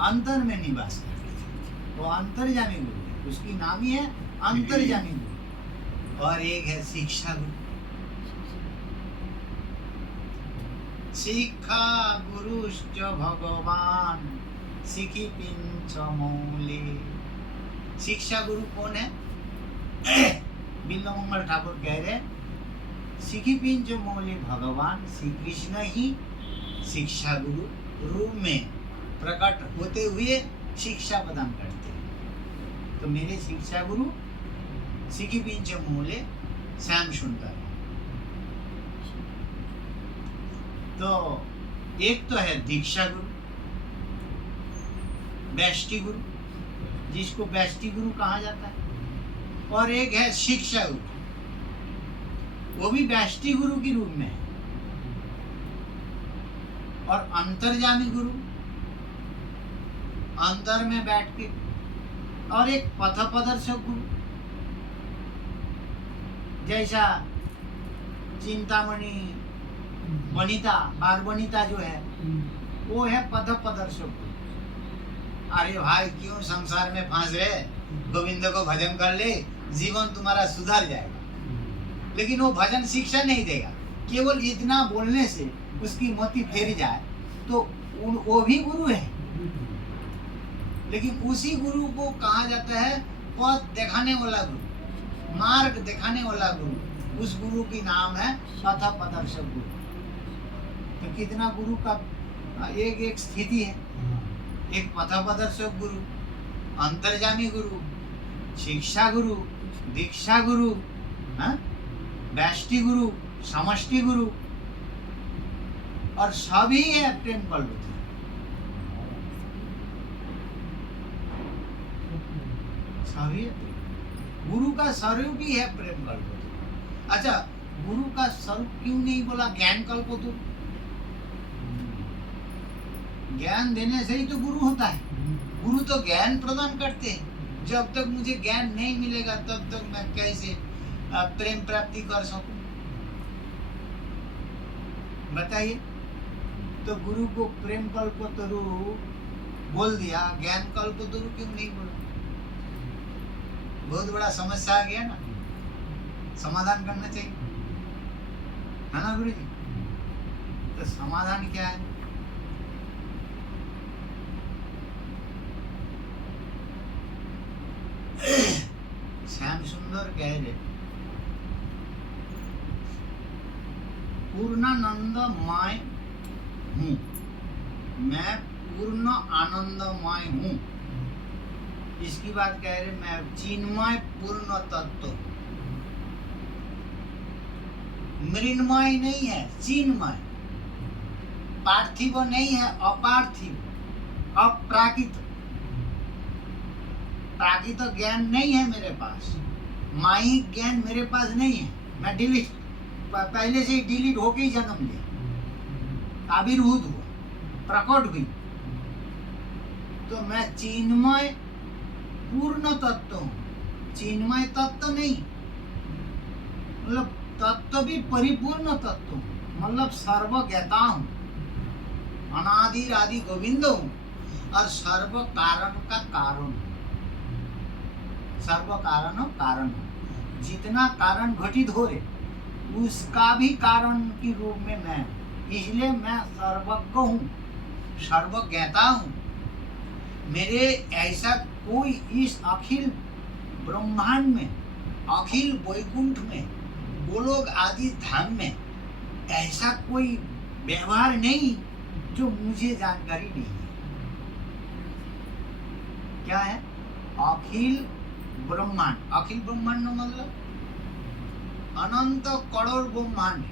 अंतर में निवास करते थे, वो अंतर्जामी गुरु है, उसकी नाम ही है अंतर्जामी गुरु। और एक है शिक्षा गुरु। शिक्षा गुरुश्च भगवान सिखी पिंच मौले। शिक्षा गुरु कौन है? बिल्लमंगल ठाकुर कह रहे सिखी पिंच मौले भगवान श्री कृष्ण ही शिक्षा गुरु रूप में प्रकट होते हुए शिक्षा प्रदान करते हैं। तो मेरे शिक्षा गुरु सिखी पिंच मौले श्याम सुंदर। तो एक तो है दीक्षा गुरु, व्यष्टि गुरु, जिसको व्यष्टि गुरु कहा जाता है, और एक है शिक्षा गुरु, वो भी व्यष्टि गुरु के रूप में है। और अंतर्जामी गुरु, अंतर में बैठ के, और एक पथ प्रदर्शक गुरु, जैसा चिंतामणि वनिता, बाल वनिता जो है वो है पथ प्रदर्शक। अरे भाई क्यों संसार में फंस रहे, गोविंद को भजन कर ले, जीवन तुम्हारा सुधर जाएगा। लेकिन वो भजन शिक्षा नहीं देगा, केवल इतना बोलने से उसकी मोती फेर जाए तो वो भी गुरु है। लेकिन उसी गुरु को कहा जाता है पथ दिखाने वाला गुरु, मार्ग दिखाने वाला गुरु। उस गुरु की नाम है पथ प्रदर्शक गुरु। तो कितना गुरु का एक एक स्थिति है, एक पथ प्रदर्शक गुरु, अंतर्जामी गुरु, शिक्षा गुरु, दीक्षा गुरु, व्यष्टि गुरु, समष्टि गुरु, और सभी है प्रेम कल्प। सभी गुरु का स्वरूप ही है प्रेम कल्प। अच्छा, गुरु का स्वरूप क्यों नहीं बोला ज्ञान कल्प? तो ज्ञान देने से ही तो गुरु होता है। गुरु तो ज्ञान प्रदान करते हैं। जब तक मुझे ज्ञान नहीं मिलेगा तब तक मैं कैसे प्रेम प्राप्ति कर सकूं? बताइए। तो गुरु को प्रेम कल्पतरु बोल दिया, ज्ञान कल्पतरु क्यों नहीं बोला? बहुत बड़ा समस्या आ गया ना, समाधान करना चाहिए, है ना गुरु जी? तो समाधान क्या है? श्याम सुंदर कह रहे पूर्णानंदमय हूँ, मैं पूर्ण आनंदमय हूँ। इसकी बात कह रहे मैं चिन्मय पूर्ण तत्व, मृण्मय नहीं है, चिन्मय, पार्थिव नहीं है, अपार्थिव, अप्राकृत, प्राकृत ज्ञान नहीं है मेरे पास, माइक ज्ञान मेरे पास नहीं है, मैं डिलीट पहले से ही डिलीट होके ही जन्म लिया, आविर्भूत हुआ, प्रकट हुई, तो मैं चिन्मय पूर्ण तत्व हूँ, चिन्मय तत्व नहीं, मतलब तत्व भी परिपूर्ण तत्व हूँ, मतलब सर्वज्ञता हूँ, अनादि आदि गोविंद हूँ और सर्व कारण का कारण हूँ, सर्व कारण कारण हूँ, जितना कारण घटित हो रहे उसका भी कारण के रूप में मैं हूँ, इसलिए मैं सर्वज्ञ हूँ, सर्वज्ञता हूँ। मेरे ऐसा कोई इस अखिल ब्रह्मांड में, अखिल वैकुंठ में, गोलोक आदि धाम में ऐसा कोई व्यवहार नहीं जो मुझे जानकारी नहीं है। क्या है? अखिल ब्रह्मांड, अखिल ब्रह्मांड मतलब अनंत करोड़ ब्रह्मांड,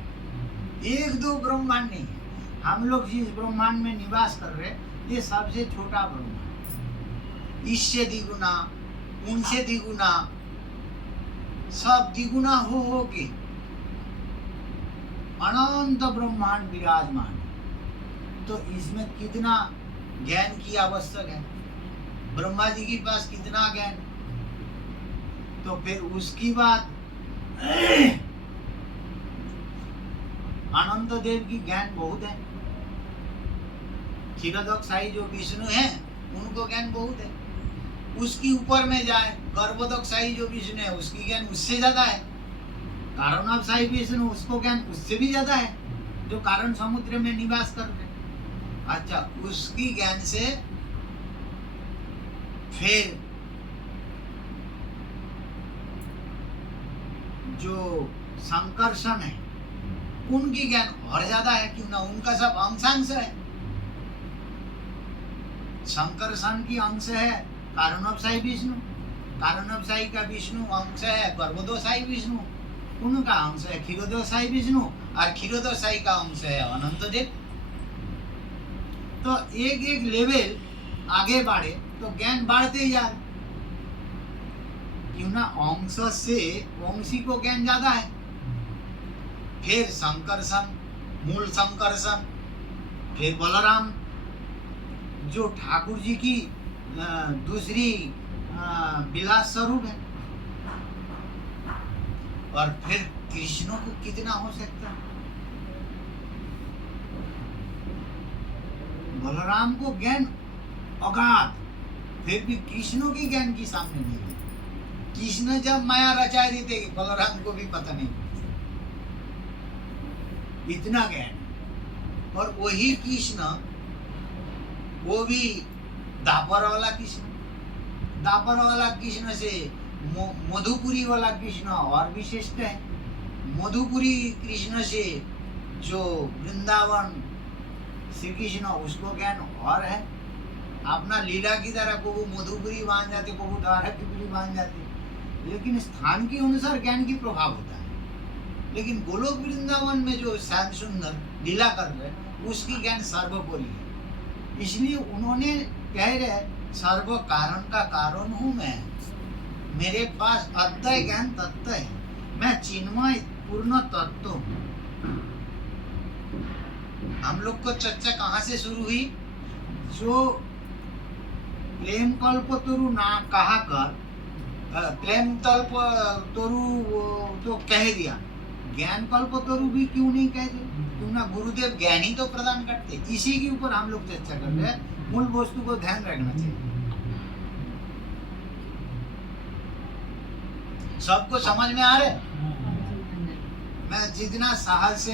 एक दो ब्रह्मांड नहीं है। हम लोग जिस ब्रह्मांड में निवास कर रहे हैं ये सबसे छोटा ब्रह्मांड, इससे द्विगुना, उनसे द्विगुना, सब द्विगुना हो के अनंत ब्रह्मांड विराजमान। तो इसमें कितना ज्ञान की आवश्यक है? ब्रह्मा जी के पास कितना ज्ञान, तो फिर उसकी बात अनंत देव की ज्ञान बहुत है, क्षीरोदक्षाई जो विष्णु है उनको ज्ञान बहुत है, उसकी ऊपर में जाए गर्भोदक्षाई जो विष्णु है उसकी ज्ञान उससे ज्यादा है, कारणोदक्षाई विष्णु उसको ज्ञान उससे भी ज्यादा है, जो कारण समुद्र में निवास कर रहे। अच्छा, उसकी ज्ञान से फिर जो संकर्षण है उनकी ज्ञान और ज्यादा है, क्यों ना उनका सब अंशांश है। संकर्षण की अंश है कारणोदक्षाई विष्णु, कारणोदक्षाई का विष्णु अंश है गर्भोदक्षाई विष्णु, उनका अंश है क्षीरोदक्षाई विष्णु और क्षीरोदक्षाई का अंश है अनंत देव। तो एक एक लेवल आगे बढ़े तो ज्ञान बढ़ते ही जाए, क्यों ना अंश से वंशी को ज्ञान ज्यादा है। फिर संकर्षण, मूल संकर्षण, फिर बलराम जो ठाकुर जी की दूसरी विलास स्वरूप है, और फिर कृष्ण को कितना हो सकता है? बलराम को ज्ञान अगाध, फिर भी कृष्ण की ज्ञान की सामने नहीं है। कृष्ण जब माया रचा देते बलराम को भी पता नहीं, इतना ज्ञान। और वही कृष्ण, वो भी दापर वाला कृष्ण, दापर वाला कृष्ण से मधुपुरी वाला कृष्ण और विशिष्ट है। मधुपुरी कृष्ण से जो वृंदावन श्री कृष्ण उसको ज्ञान और है, अपना लीला की तरह को वो मधुपुरी मान जाते, को वो द्वारकापुरी मान जाते, लेकिन स्थान के अनुसार ज्ञान की प्रभाव होता है। लेकिन गोलोक वृंदावन में जो श्याम सुंदर लीला कर रहे उसकी ज्ञान सर्वोपरि है, इसलिए उन्होंने कह रहे सर्व कारण का कारण हूँ मैं, मेरे पास अद्वैत ज्ञान तत्व है, मैं चिन्मय पूर्ण तत्व हूँ। हम लोग को चर्चा कहाँ से शुरू हुई? जो प्रेम कल्पतरु ना कहा कर, प्रेम कल्प तरु तो कह दिया, ज्ञान कल्पतरु भी क्यों नहीं कह दे? क्यों ना गुरुदेव ज्ञान ही तो प्रदान करते। इसी के ऊपर हम लोग चर्चा कर रहे हैं, मूल वस्तु को ध्यान रखना चाहिए। सबको समझ में आ रहे? मैं जितना साहस से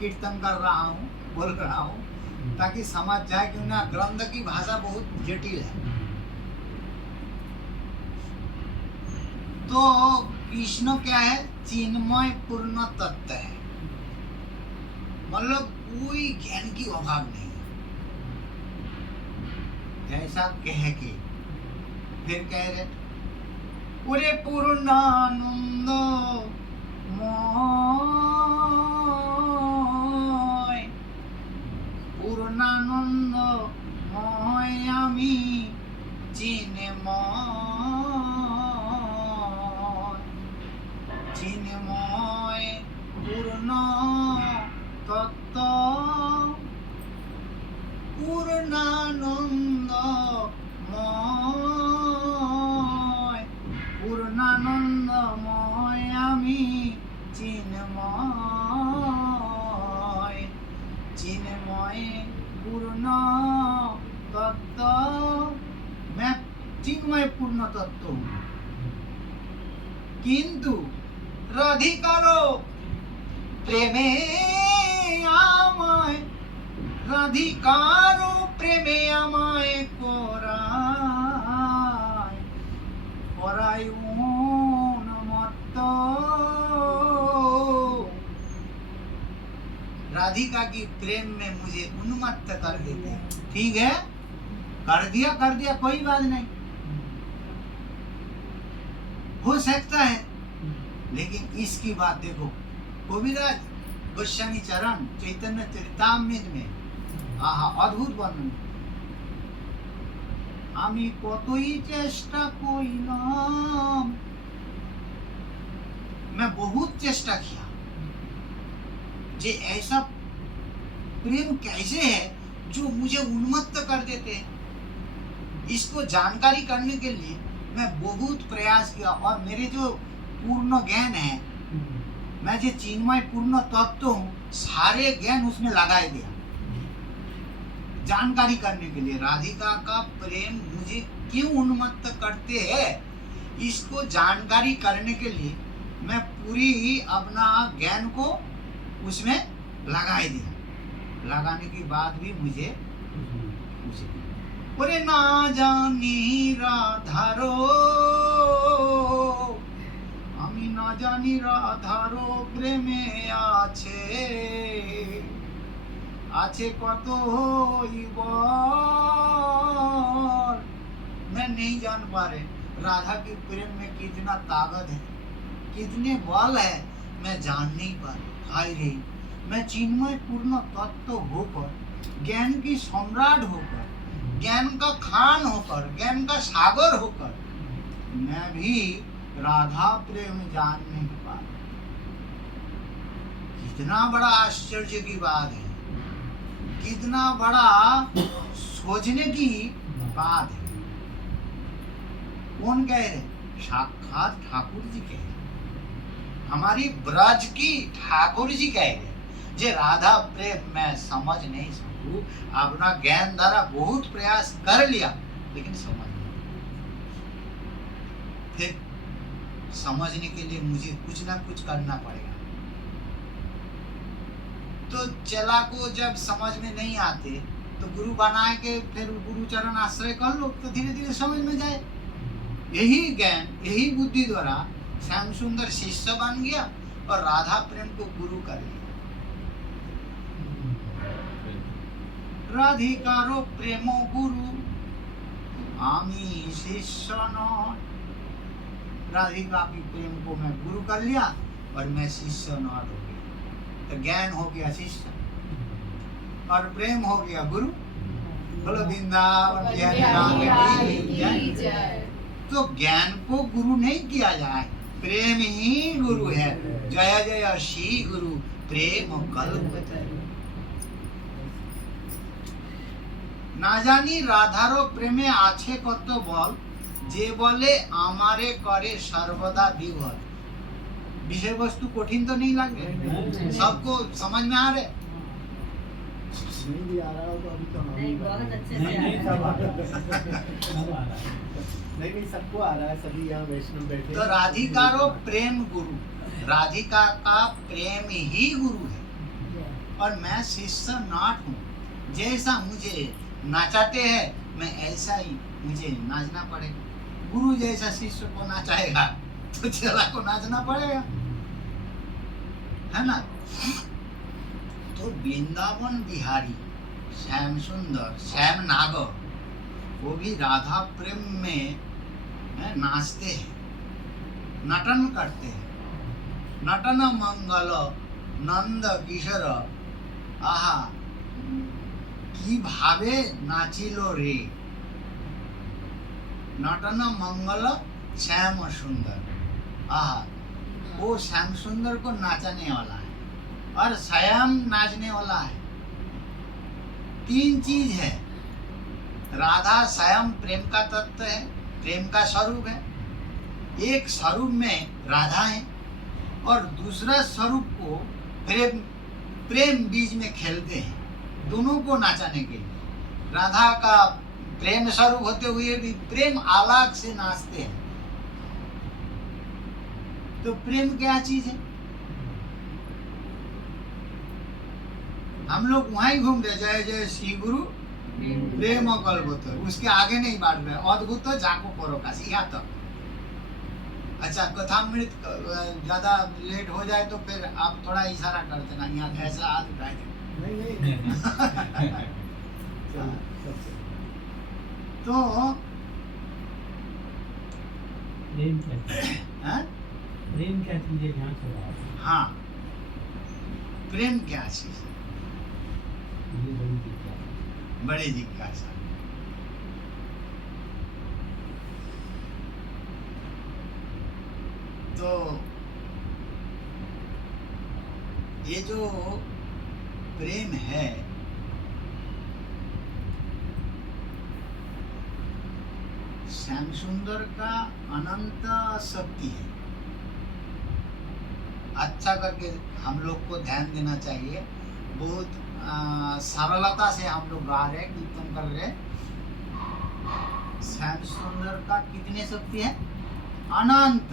कीर्तन कर रहा हूँ, बोल रहा हूँ, ताकि समझ जाए, क्यों ना ग्रंथ की भाषा बहुत जटिल है। तो कृष्ण क्या है? चिन्मय पूर्ण तत्व है, मतलब कोई ज्ञान की अभाव नहीं। ऐसा कह के फिर कह रहे पूरे पूर्णानंद मय पूर्णानंद मय आमी चिन्मय पूर्ण तत्व पूर्णानंदमय पूर्णानंदमय आमी चिन्मय चिन्मय पूर्ण तत्व मैं चिन्मय पूर्ण तत्व हूँ किंतु राधिकारो प्रेमे आमाय राधिकारो प्रेमे आमाय कोराय कोराय उन्मत्त राधिका की प्रेम में मुझे उन्मत्त कर देते। ठीक है, कर दिया कोई बात नहीं, हो सकता है, लेकिन इसकी बात देखो कविराज गोस्वामी चरण चैतन्य चरितामृत में अद्भुत वर्णन। आमी कतई चेष्टा करिलाम, मैं बहुत चेष्टा किया जे ऐसा प्रेम कैसे है जो मुझे उन्मत्त कर देते हैं। इसको जानकारी करने के लिए मैं बहुत प्रयास किया और मेरे जो पूर्ण ज्ञान है, मैं जो चिन्मय पूर्ण तत्व हूँ, सारे ज्ञान उसमें लगाए दिया जानकारी करने के लिए। राधिका का प्रेम मुझे क्यों उन्मत्त करते हैं, इसको जानकारी करने के लिए मैं पूरी ही अपना ज्ञान को उसमें लगाए दिया। लगाने के बाद भी मुझे बोले ना जानी राधारो আমি না জানি রাধারো প্রেমে আছে আছে কত বল। मैं नहीं जान पा रहे राधा के प्रेम में कितना ताकत है, कितने बल है, मैं जान नहीं पा रही। हाय रे, मैं चिन्मय पूर्ण तत्व होकर, ज्ञान की सम्राट होकर, ज्ञान का खान होकर, ज्ञान का सागर होकर, मैं भी राधा प्रेम जान नहीं पा रहा। कितना बड़ा आश्चर्य की बात है, कितना बड़ा सोचने की बात है। कौन कह रहे? साक्षात ठाकुर जी कह रहे, हमारी ब्रज की ठाकुर जी कह रहे जे राधा प्रेम मैं समझ नहीं सकूं, अपना ज्ञान द्वारा बहुत प्रयास कर लिया लेकिन समझ नहीं। फिर समझने के लिए मुझे कुछ ना कुछ करना पड़ेगा। तो चला को जब समझ में नहीं आते तो गुरु बना के फिर गुरु चरण आश्रय कर लो तो धीरे धीरे समझ में जाए। यही ज्ञान, यही बुद्धि द्वारा श्याम सुंदर शिष्य बन गया और राधा प्रेम को गुरु कर लिया। राधिकारो प्रेमो गुरु आमी शिष्य नय। राधिका की प्रेम को मैं गुरु कर लिया और मैं शिष्य नॉट हो गया। तो ज्ञान हो गया शिष्य और प्रेम हो गया गुरु। बोलो वृंदावन बिहारी राम की जय। तो ज्ञान को गुरु नहीं किया जाए, प्रेम ही गुरु है। जय जय श्री गुरु प्रेम कल्पतरु। ना जानी राधारो प्रेमे आछे कत बल, जे बोले आमारे करे सर्वदा विवल। विषय वस्तु कठिन तो नहीं लग रहे, सबको समझ में आ रहे? नहीं भी आ रहा हो तो अभी तो नहीं, बहुत अच्छे से आ रहा है। नहीं सबको आ रहा है, सभी यहाँ वैष्णव बैठे। तो राधिकारो प्रेम गुरु, राधिका का प्रेम ही गुरु है और मैं शिष्य नाट हूँ। जैसा मुझे नाचाते हैं मैं ऐसा ही मुझे नाचना पड़ेगा। गुरु जैसा शिष्य को नाचाएगा तो चेला को नाचना पड़ेगा, है ना? तो वृंदावन बिहारी श्याम सुंदर, श्याम नागर, वो भी राधा प्रेम में हैं, नाचते हैं, नटन करते हैं। नटन मंगल नंद किशोर आहा की भावे नाचिलो रे। नटन मंगल श्याम सुंदर, आहा वो श्याम सुंदर को नाचने वाला है और श्याम नाचने वाला है। तीन चीज है, राधा स्वयं प्रेम का तत्व है, प्रेम का स्वरूप है। एक स्वरूप में राधा है और दूसरा स्वरूप को प्रेम बीज में खेलते हैं, दोनों को नाचाने के लिए। राधा का प्रेम स्वरूप होते हुए भी प्रेम आलाप से नाचते हैं। तो प्रेम क्या चीज है? हम लोग वहां ही घूम रहे, जय जय श्री गुरु प्रेम कल्पतरु, उसके आगे नहीं बढ़ रहे। अद्भुत जाको करो काशी यहाँ तक। अच्छा, कथामृत ज्यादा लेट हो जाए तो फिर आप थोड़ा इशारा कर देना, यहाँ ऐसा हाथ उठाए देना। तो प्रेम क्या चीज है? ध्यान से बात। हाँ, प्रेम क्या चीज है? ये बड़ी जिज्ञासा। बड़ी जिज्ञासा। तो ये जो प्रेम है, श्याम सुंदर का अनंत शक्ति है। अच्छा करके हम लोग को ध्यान देना चाहिए। बहुत सरलता से हम लोग गा रहे, कीर्तन कर रहे। श्याम सुंदर का कितने शक्ति है? अनंत,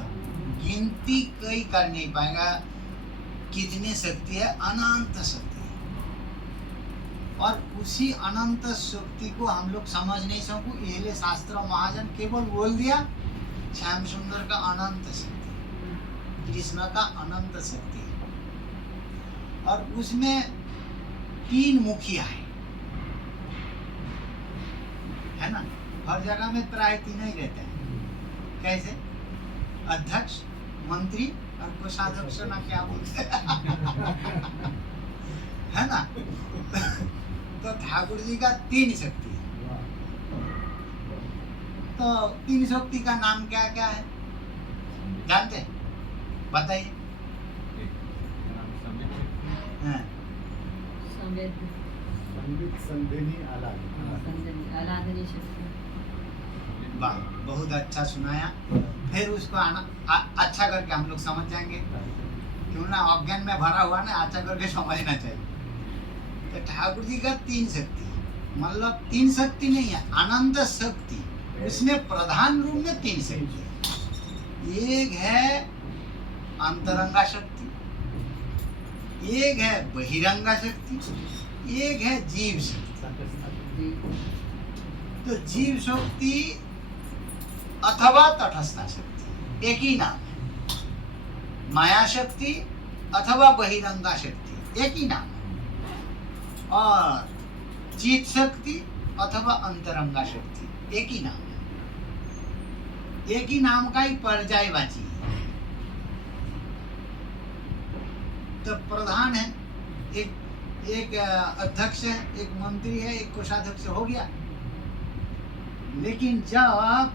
गिनती कोई कर नहीं पाएगा कितने शक्ति है, अनंत शक्ति है। और उसी अनंत शक्ति को हम लोग समझ नहीं सकू, ये शास्त्र महाजन केवल बोल दिया श्याम सुंदर का अनंत शक्ति, कृष्ण का अनंत शक्ति है। और उसमें तीन मुखिया है ना? हर जगह में प्राय तीन ही रहते हैं। कैसे? अध्यक्ष, मंत्री और कोषाध्यक्ष ना, क्या बोलते है ना? तो ठाकुर जी का तीन शक्ति है। तो तीन शक्ति का नाम क्या क्या है जानते हैं? बताइए। हाँ। संगीत संधिनी आराधनी शक्ति। वाह, बहुत अच्छा सुनाया। फिर उसको अच्छा करके हम लोग समझ जाएंगे, क्यों ना अज्ञान में भरा हुआ ना, अच्छा करके समझना चाहिए। तो ठाकुर जी का तीन शक्ति, मतलब तीन शक्ति नहीं है, अनंत शक्ति। उसमें प्रधान रूप में तीन शक्ति है। एक है अंतरंगा शक्ति, एक है बहिरंगा शक्ति, एक है जीव शक्ति। तो जीव शक्ति अथवा तटस्था शक्ति एक ही नाम है। माया शक्ति अथवा बहिरंगा शक्ति एक ही नाम है। और चित शक्ति अथवा अंतरंगा शक्ति एक ही नाम है। एक ही नाम का ही पर्यायवाची है। तो प्रधान है, एक अध्यक्ष है, एक मंत्री है, एक कोषाध्यक्ष, हो गया। लेकिन जब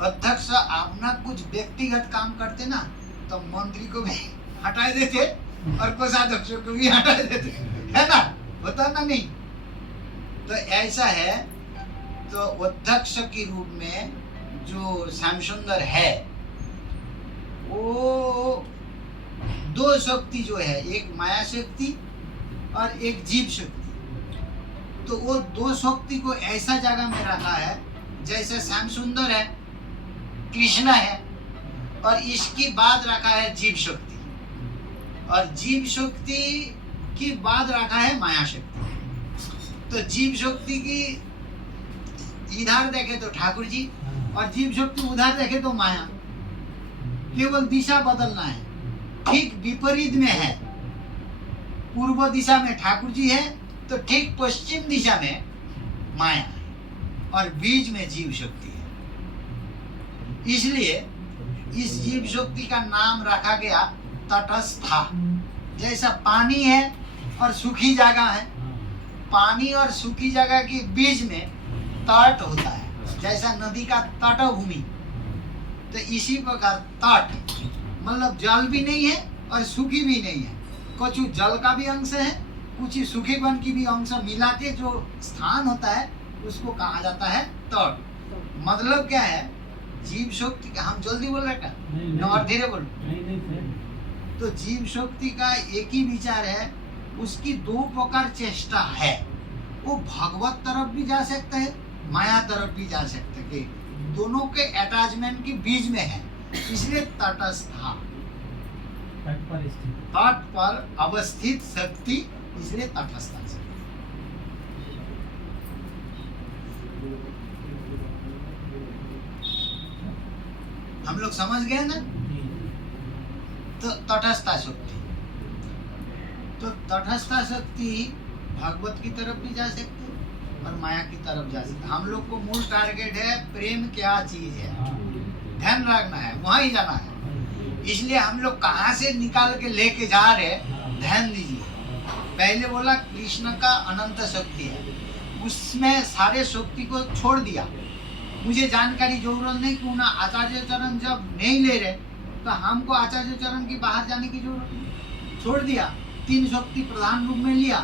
अध्यक्ष अपना कुछ व्यक्तिगत काम करते ना, तो मंत्री को भी हटा देते और कोषाध्यक्ष को भी हटा देते, है ना? होता ना? नहीं। तो ऐसा है। तो अध्यक्ष के रूप में जो श्याम सुंदर है, वो दो शक्ति जो है, एक माया शक्ति और एक जीव शक्ति। तो वो दो शक्ति को ऐसा जगह में रखा है जैसे श्याम सुंदर है, कृष्ण है, और इसके बाद रखा है जीव शक्ति, और जीव शक्ति के बाद रखा है माया शक्ति। तो जीव शक्ति की इधर देखे तो ठाकुर जी, और जीव शक्ति उधर देखे तो माया। केवल दिशा बदलना है, ठीक विपरीत में है। पूर्व दिशा में ठाकुर जी है तो ठीक पश्चिम दिशा में माया है, और बीच में जीव शक्ति है। इसलिए इस जीव शक्ति का नाम रखा गया तटस्था। जैसा पानी है और सूखी जगह है, पानी और सूखी जगह के बीच में तट होता है, जैसा नदी का तटभूमि। तो इसी प्रकार तट मतलब जल भी नहीं है और सूखी भी नहीं है, कुछ जल का भी अंश है, कुछ सूखेपन की भी अंश मिला के जो स्थान होता है उसको कहा जाता है तट। मतलब क्या है, जीव शक्ति का, हम जल्दी बोल रहे क्या और धीरे बोल, तो जीव शक्ति का एक ही विचार है, उसकी दो प्रकार चेष्टा है। वो भगवत तरफ भी जा सकता है, माया तरफ भी जा सकता है, कि दोनों के अटैचमेंट के बीच में है, इसलिए तटस्था, तट पर अवस्थित शक्ति, इसलिए तटस्था। हम लोग समझ गए ना। तो तटस्था शक्ति, तो तटस्था शक्ति भगवत की तरफ भी जा सकती है और माया की तरफ जा सकती है। हम लोग को मूल टारगेट है प्रेम क्या चीज है, ध्यान रखना है, वहां ही जाना है। इसलिए हम लोग कहाँ से निकाल के लेके जा रहे, ध्यान दीजिए। पहले बोला कृष्ण का अनंत शक्ति है, उसमें सारे शक्ति को छोड़ दिया। मुझे जानकारी जरूरत नहीं, क्यों ना आचार्य चरण जब नहीं ले रहे तो हमको आचार्य चरण की बाहर जाने की जरूरत नहीं, छोड़ दिया। तीन शक्ति प्रधान रूप में लिया।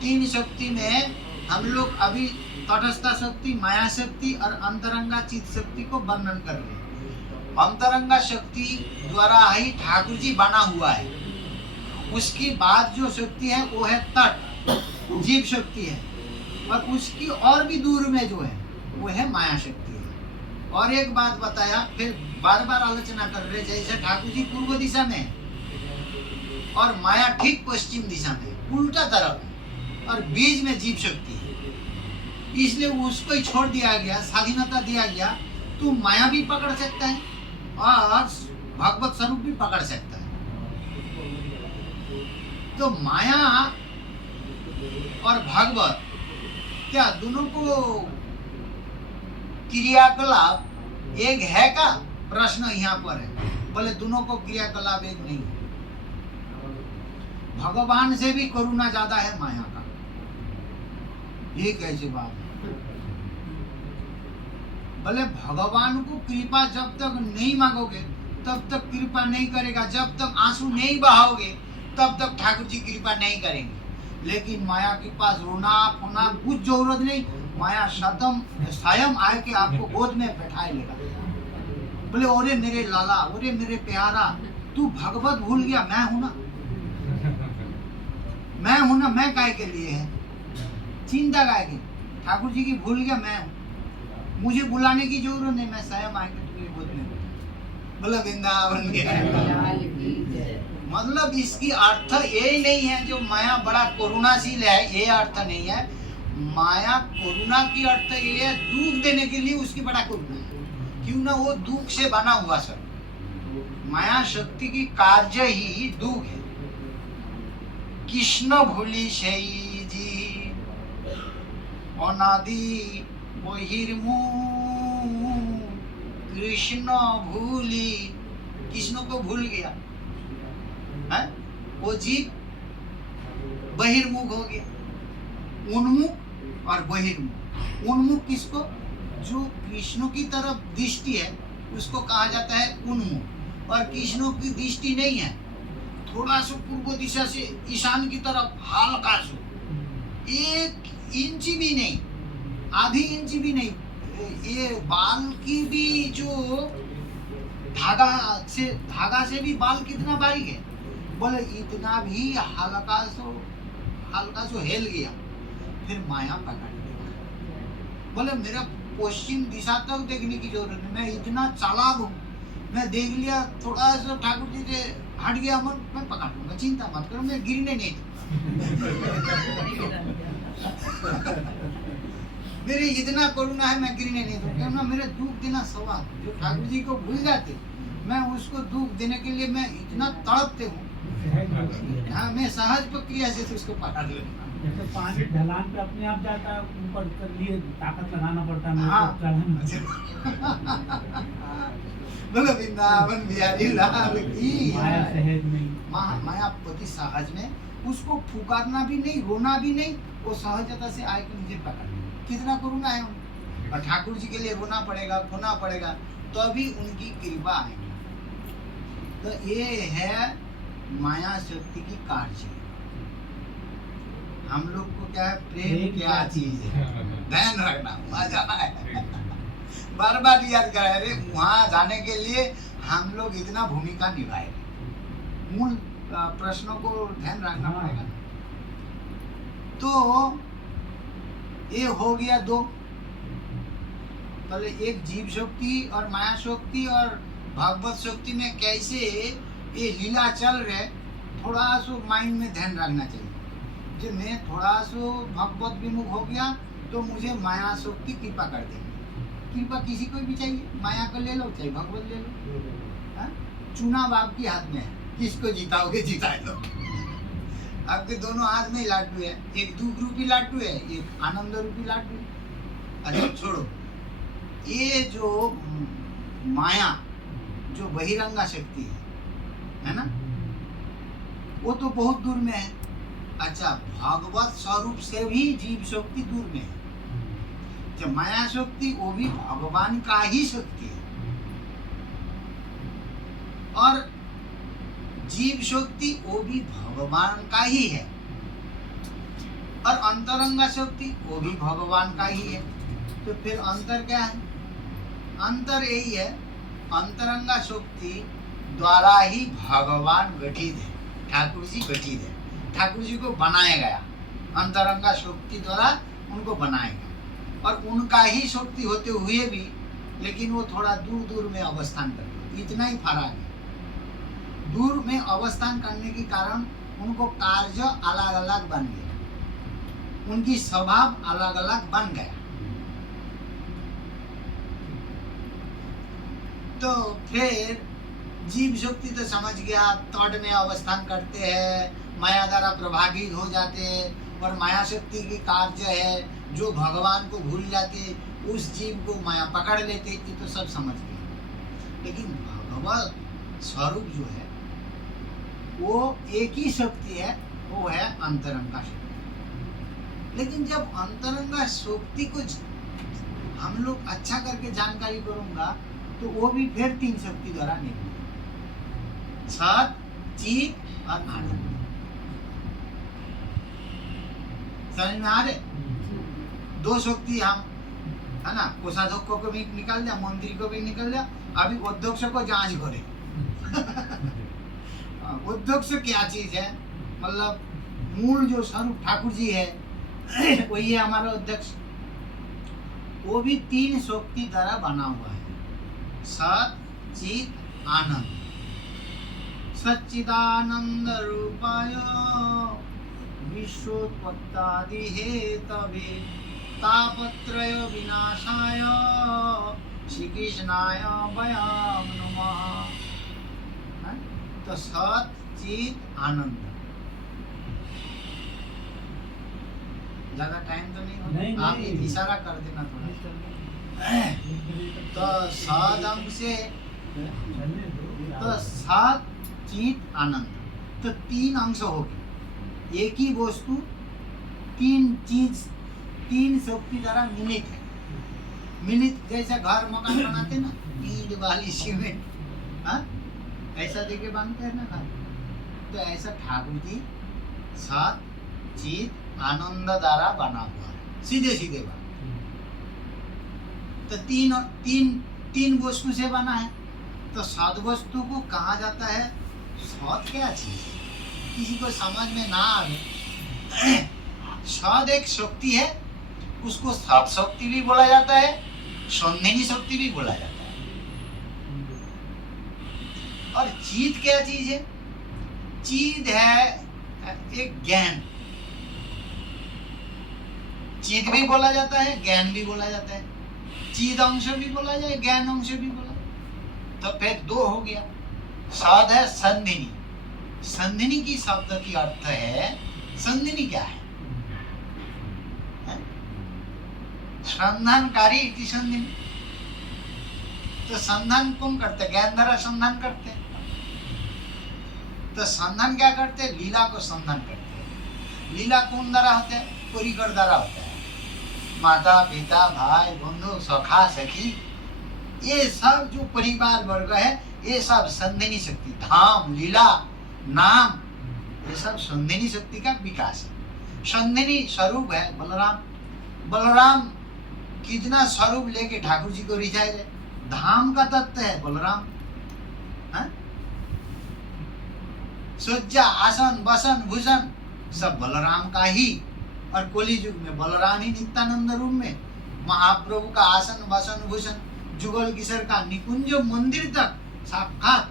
तीन शक्ति में हम लोग अभी तटस्था शक्ति, माया शक्ति और अंतरंगा चित शक्ति को वर्णन कर रहे हैं। अंतरंगा शक्ति द्वारा ही ठाकुर जी बना हुआ है। उसकी बाद जो शक्ति है वो है तट, जीव शक्ति है, और उसकी और भी दूर में जो है वो है माया शक्ति है। और एक बात बताया, फिर बार बार आलोचना कर रहे, जैसे ठाकुर जी पूर्व दिशा में है और माया ठीक पश्चिम दिशा में, उल्टा तरफ है, और बीच में जीव शक्ति है। इसलिए उसको ही छोड़ दिया गया, स्वाधीनता दिया गया। तू माया भी पकड़ सकता है और भगवत स्वरूप भी पकड़ सकता है। तो माया और भगवत क्या दोनों को क्रियाकलाप एक है का प्रश्न यहाँ पर है। बोले दोनों को क्रियाकलाप एक नहीं है। भगवान से भी करुणा ज्यादा है माया का, ये कैसी बात है। बोले भगवान को कृपा जब तक नहीं मांगोगे तब तक कृपा नहीं करेगा, जब तक आंसू नहीं बहाओगे तब तक ठाकुर जी कृपा नहीं करेंगे। लेकिन माया के पास रोना फोना कुछ जरूरत नहीं, माया स्वयं आए के आपको गोद में बैठाए लेगा। बोले ओरे मेरे लाला, ओरे मेरे प्यारा, तू भगवत भूल गया, मैं हूं ना, मैं हूं ना, मैं काय के लिए है चिंता, काय की ठाकुर जी की भूल गया, मैं हूं, मुझे बुलाने की जरूरत नहीं, मैं स्वयं आके तुम्हें गोद में। बोला वृंदावन गया। मतलब इसकी अर्थ ये नहीं है जो माया बड़ा करुणाशील है, ये अर्थ नहीं है। माया करुणा की अर्थ ये है दुख देने के लिए उसकी बड़ा करुणा है, क्यों ना वो दुख से बना हुआ सब। माया शक्ति की कार्य ही दुख है। कृष्ण भूली शई जी अनादि बहिर्मुख, कृष्ण भूली, कृष्ण को भूल गया है, वो जीव बहिर्मुख हो गया। उन्मुख और बहिर्मुख। उन्मुख किसको, जो कृष्ण की तरफ दृष्टि है उसको कहा जाता है उन्मुख, और कृष्ण की दृष्टि नहीं है, थोड़ा सा पूर्व दिशा से ईशान की तरफ हल्का सा, 1 इंच भी नहीं, आधी इंच भी नहीं, ये बाल की भी जो धागा से भी बाल कितना बारीक है, बोले इतना भी हल्का सो हिल गया, फिर माया पकड़ लिया। बोले मेरा पश्चिम दिशा तक देखने की जरूरत नहीं, मैं इतना चालाक हूँ, मैं देख लिया थोड़ा सा ठाकुर जी से हट गया मन, मैं पकड़ लूंगा, चिंता मत करो, मैं गिरने नहीं मेरे इतना करुणा है, मैं गिरने नहीं दूंगा। क्यों ना मेरे दुख देना सवाल, जो ठाकुर जी को भूल जाते, मैं उसको दुख देने के लिए मैं इतना तड़पते हूँ सहज होती है। हाँ, मैं सहज प्रक्रिया से तो उसको पकड़ लेता हूँ। जैसे पानी ढलान पे अपने आप जाता है, ऊपर कर लिए ताकत लगाना पड़ता है, मेरे हाँ। को चढ़ाना। बोलो वृंदावन बिहारी लाल की। माया सहज नहीं। मायापति सहज में, उसको पुकारना भी नहीं, रोना भी नहीं, वो सहजता से आए कि मुझे पकड़ लो। कितना करूँगा है उनको, और ठाकुर जी के लिए रोना पड़ेगा, खोना पड़ेगा, तभी उनकी कृपा आएगी। तो ये है माया शक्ति की कार्य। हम लोग को क्या है, प्रेम क्या चीज है, ध्यान रखना, वहाँ जाना है। बार बार याद कराए रे, वहाँ जाने के लिए हम लोग इतना भूमिका निभाए। मूल प्रश्नों को ध्यान रखना पड़ेगा। तो ये हो गया दो, पहले एक जीव शक्ति और माया शक्ति और भगवत शक्ति में कैसे ये लीला चल रहे, थोड़ा सो माइंड में ध्यान रखना चाहिए। जब मैं थोड़ा सो भगवत विमुख हो गया तो मुझे माया शक्ति कृपा कर देगी। कृपा किसी को भी चाहिए, माया को ले लो चाहे भगवत ले लो। हाँ? चुनाव आपके हाथ में है, किसको जिताओगे जिता लो। आपके दोनों हाथ में लाडू है, एक दुख रूपी लाडू है, एक आनंद रूपी लाडू है। अच्छा छोड़ो, ये जो माया जो बहिरंगा शक्ति है ना, वो तो बहुत दूर में है। अच्छा, भगवत स्वरूप से भी जीव शक्ति दूर में है। जब माया शक्ति वो भी भगवान का ही शक्ति है, और जीव शक्ति वो भी भगवान का ही है, और अंतरंगा शक्ति वो भी भगवान का ही है। तो फिर अंतर क्या है? अंतर यही है, अंतरंगा शक्ति द्वारा ही भगवान गठित है, ठाकुर जी गठित है, ठाकुर जी को बनाया गया, अंतरंगा शक्ति द्वारा उनको बनाया गया, और उनका ही शक्ति होते हुए भी लेकिन वो थोड़ा दूर दूर में अवस्थान करते, इतना ही फर्क है। दूर में अवस्थान करने के कारण उनको कार्य अलग अलग बन गया, उनकी स्वभाव अलग अलग बन गया। तो फिर जीव शक्ति तो समझ गया, तट में अवस्थान करते हैं, माया द्वारा प्रभावित हो जाते हैं, और माया शक्ति की कार्य है जो भगवान को भूल जाते, उस जीव को माया पकड़ लेते, ये तो सब समझ गए। लेकिन भगवत स्वरूप जो है वो एक ही शक्ति है, वो है अंतरंगा शक्ति। लेकिन जब अंतरंगा शक्ति को हम लोग अच्छा करके जानकारी करूंगा तो वो भी फिर तीन शक्ति द्वारा निर्मित, सत, चित और आनंद। समझ में आ रहे? दो शक्ति हम है ना, कोषाध्यक्ष को भी निकाल दिया, मंत्री को भी निकाल दिया, अभी अध्यक्ष को जांच करे। अध्यक्ष क्या चीज है, मतलब मूल जो स्वरूप ठाकुर जी है वही है हमारा अध्यक्ष। वो भी तीन शक्ति द्वारा बना हुआ है, सत, चित, आनंद। सच्चिदानंद रूपाय विश्वोत्पत्तादि हेतवे तापत्रय विनाशाय श्री कृष्णाय वयं नमः। तो सत, चित, आनंद। ज्यादा टाइम तो नहीं होगा, आप इशारा कर देना थोड़ा। तो सद अंग से तो सत, चित, आनंद, तो तीन अंश हो गए। एक ही वस्तु तीन चीज, तीन शक्ति द्वारा मिलित है। मिलित जैसा घर मकान बनाते ना, ईंट बाली सीमेंट, हाँ ऐसा देके बांधते हैं ना घर। तो ऐसा ठाकुर जी सत, चित, आनंद द्वारा बना हुआ है, सीधे सीधे बात। तो तीन वस्तु से बना है। तो सद वस्तु को कहा जाता है, सद क्या चीज है किसी को समझ में ना आए। सद एक शक्ति है, उसको सद शक्ति भी बोला जाता है, सौंदर्य शक्ति भी बोला जाता है। और चित क्या चीज है? चित है एक ज्ञान, चित भी बोला जाता है, ज्ञान भी बोला जाता है। चित अंश भी बोला जाए, ज्ञान अंश भी बोला। तो फिर दो हो गया। सद है संधिनी, संधिनी की शब्द की अर्थ है, संधिनी क्या है? संधानकारी इति संधिनी। तो संधान कौन करते? ज्ञान द्वारा संधान करते हैं। तो संधान क्या करते? लीला को संधान करते हैं। लीला कौन द्वारा होते हैं? परिकर द्वारा होता है। माता पिता भाई बंधु सखा सखी ये सब जो परिवार वर्ग है ये सब संधिनी शक्ति, धाम लीला नाम ये सब संधिनी शक्ति का विकास है। संधिनी स्वरूप है बलराम। बलराम कितना स्वरूप लेके ठाकुर जी को रिझाए रहे। धाम का तत्व है बलराम। सज्जा आसन बसन भूषण सब बलराम का ही। और कली युग में बलराम ही नित्यानंद रूप में महाप्रभु का आसन बसन भूषण जुगल किशोर का निकुंज मंदिर तक साक्षात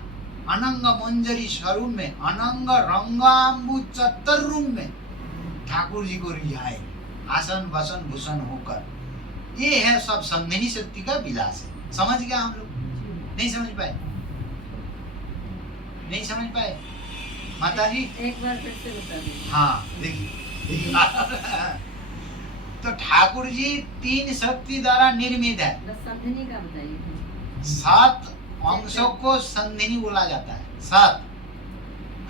अनंग मंजरी स्वरूप में अनंग रंगाम्बु चत्तर रूप में ठाकुर जी को रिझाए आसन बसन भूषण होकर। ये है सब संधिनी शक्ति का विलास है। समझ गया हम लोग? नहीं समझ पाए? नहीं समझ पाए माता जी? एक बार फिर से बता दीजिए। हाँ देखिए तो ठाकुर जी तीन शक्ति द्वारा निर्मित है। बस संधिनी का बताइए। 7 अंशों को संधिनी बोला जाता है। 7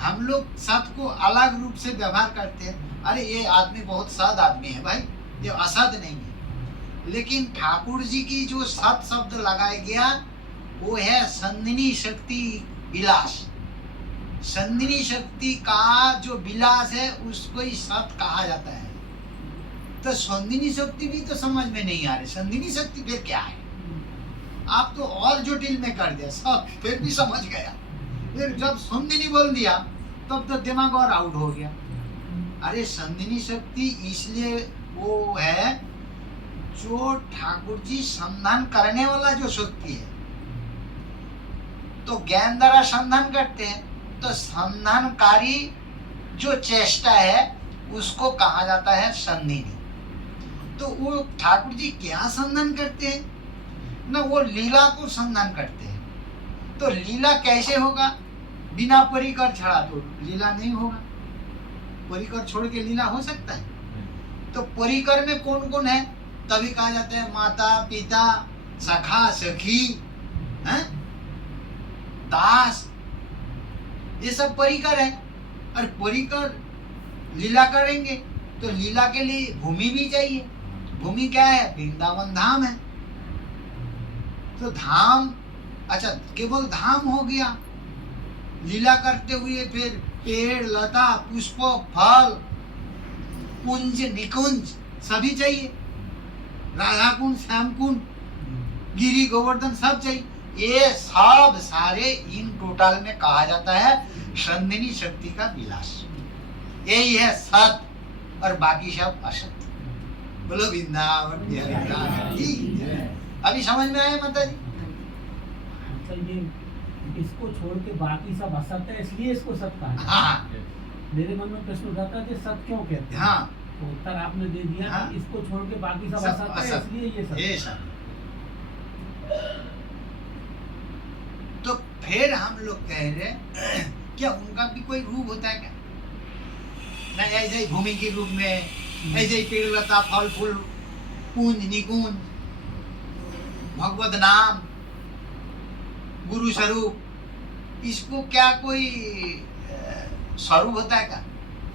हम लोग 7 को अलग रूप से व्यवहार करते हैं। अरे ये आदमी बहुत सद आदमी है भाई, ये असद नहीं है। लेकिन ठाकुर जी की जो 7 शब्द लगाया गया वो है संधिनी शक्ति विलास। संधिनी शक्ति का जो विलास है उसको ही सत कहा जाता है। तो संधिनी शक्ति भी तो समझ में नहीं आ रही। संधिनी शक्ति फिर क्या है? आप तो और जटिल में कर दिया सब, फिर भी समझ गया। फिर जब संधिनी बोल दिया तब तो दिमाग और आउट हो गया। अरे संधिनी शक्ति इसलिए वो है जो ठाकुर जी संधान करने वाला जो शक्ति है। तो ज्ञान द्वारा संधान करते हैं तो संधानकारी जो चेष्टा है उसको कहा जाता है संधिनी। तो वो ठाकुर जी क्या संधान करते हैं ना, वो लीला को संधान करते हैं। तो लीला कैसे होगा? बिना परिकर छड़ा तो लीला नहीं होगा। परिकर छोड़ के लीला हो सकता है? तो परिकर में कौन कौन है? तभी कहा जाता है माता पिता सखा सखी दास, ये सब परिकर है। और परिकर लीला करेंगे तो लीला के लिए भूमि भी चाहिए। भूमि क्या है? वृंदावन धाम है। तो धाम, अच्छा केवल धाम हो गया। लीला करते हुए फिर पेड़ लता पुष्प फल कुंज निकुंज सभी चाहिए। राधा कुंड श्याम कुंड गिरी गोवर्धन सब चाहिए। ये सब सारे इन टोटल में कहा जाता है संधिनी शक्ति का विलास। यही है सत और बाकी सब असत। बोलो वृंदावन बिहारी की जय। अभी समझ में आया माता जी? इसको छोड़ के बाकी सब असत है इसलिए इसको सत कहा। हाँ मेरे मन में प्रश्न उठा था कि सत क्यों कहते हैं? हाँ तो उत्तर आपने दे दिया। हाँ। इसको छोड़ के बाकी सब सब असत है असत। इसलिए ये सत। ये सब। तो फिर हम लोग कह रहे क्या उनका भी कोई रूप होता है क्या? ना ऐसे ही भूमि के रूप में, ऐसे ही पेड़ लता फल फूल कुंज निकुंज भगवत नाम गुरु स्वरूप, इसको क्या कोई स्वरूप होता है क्या?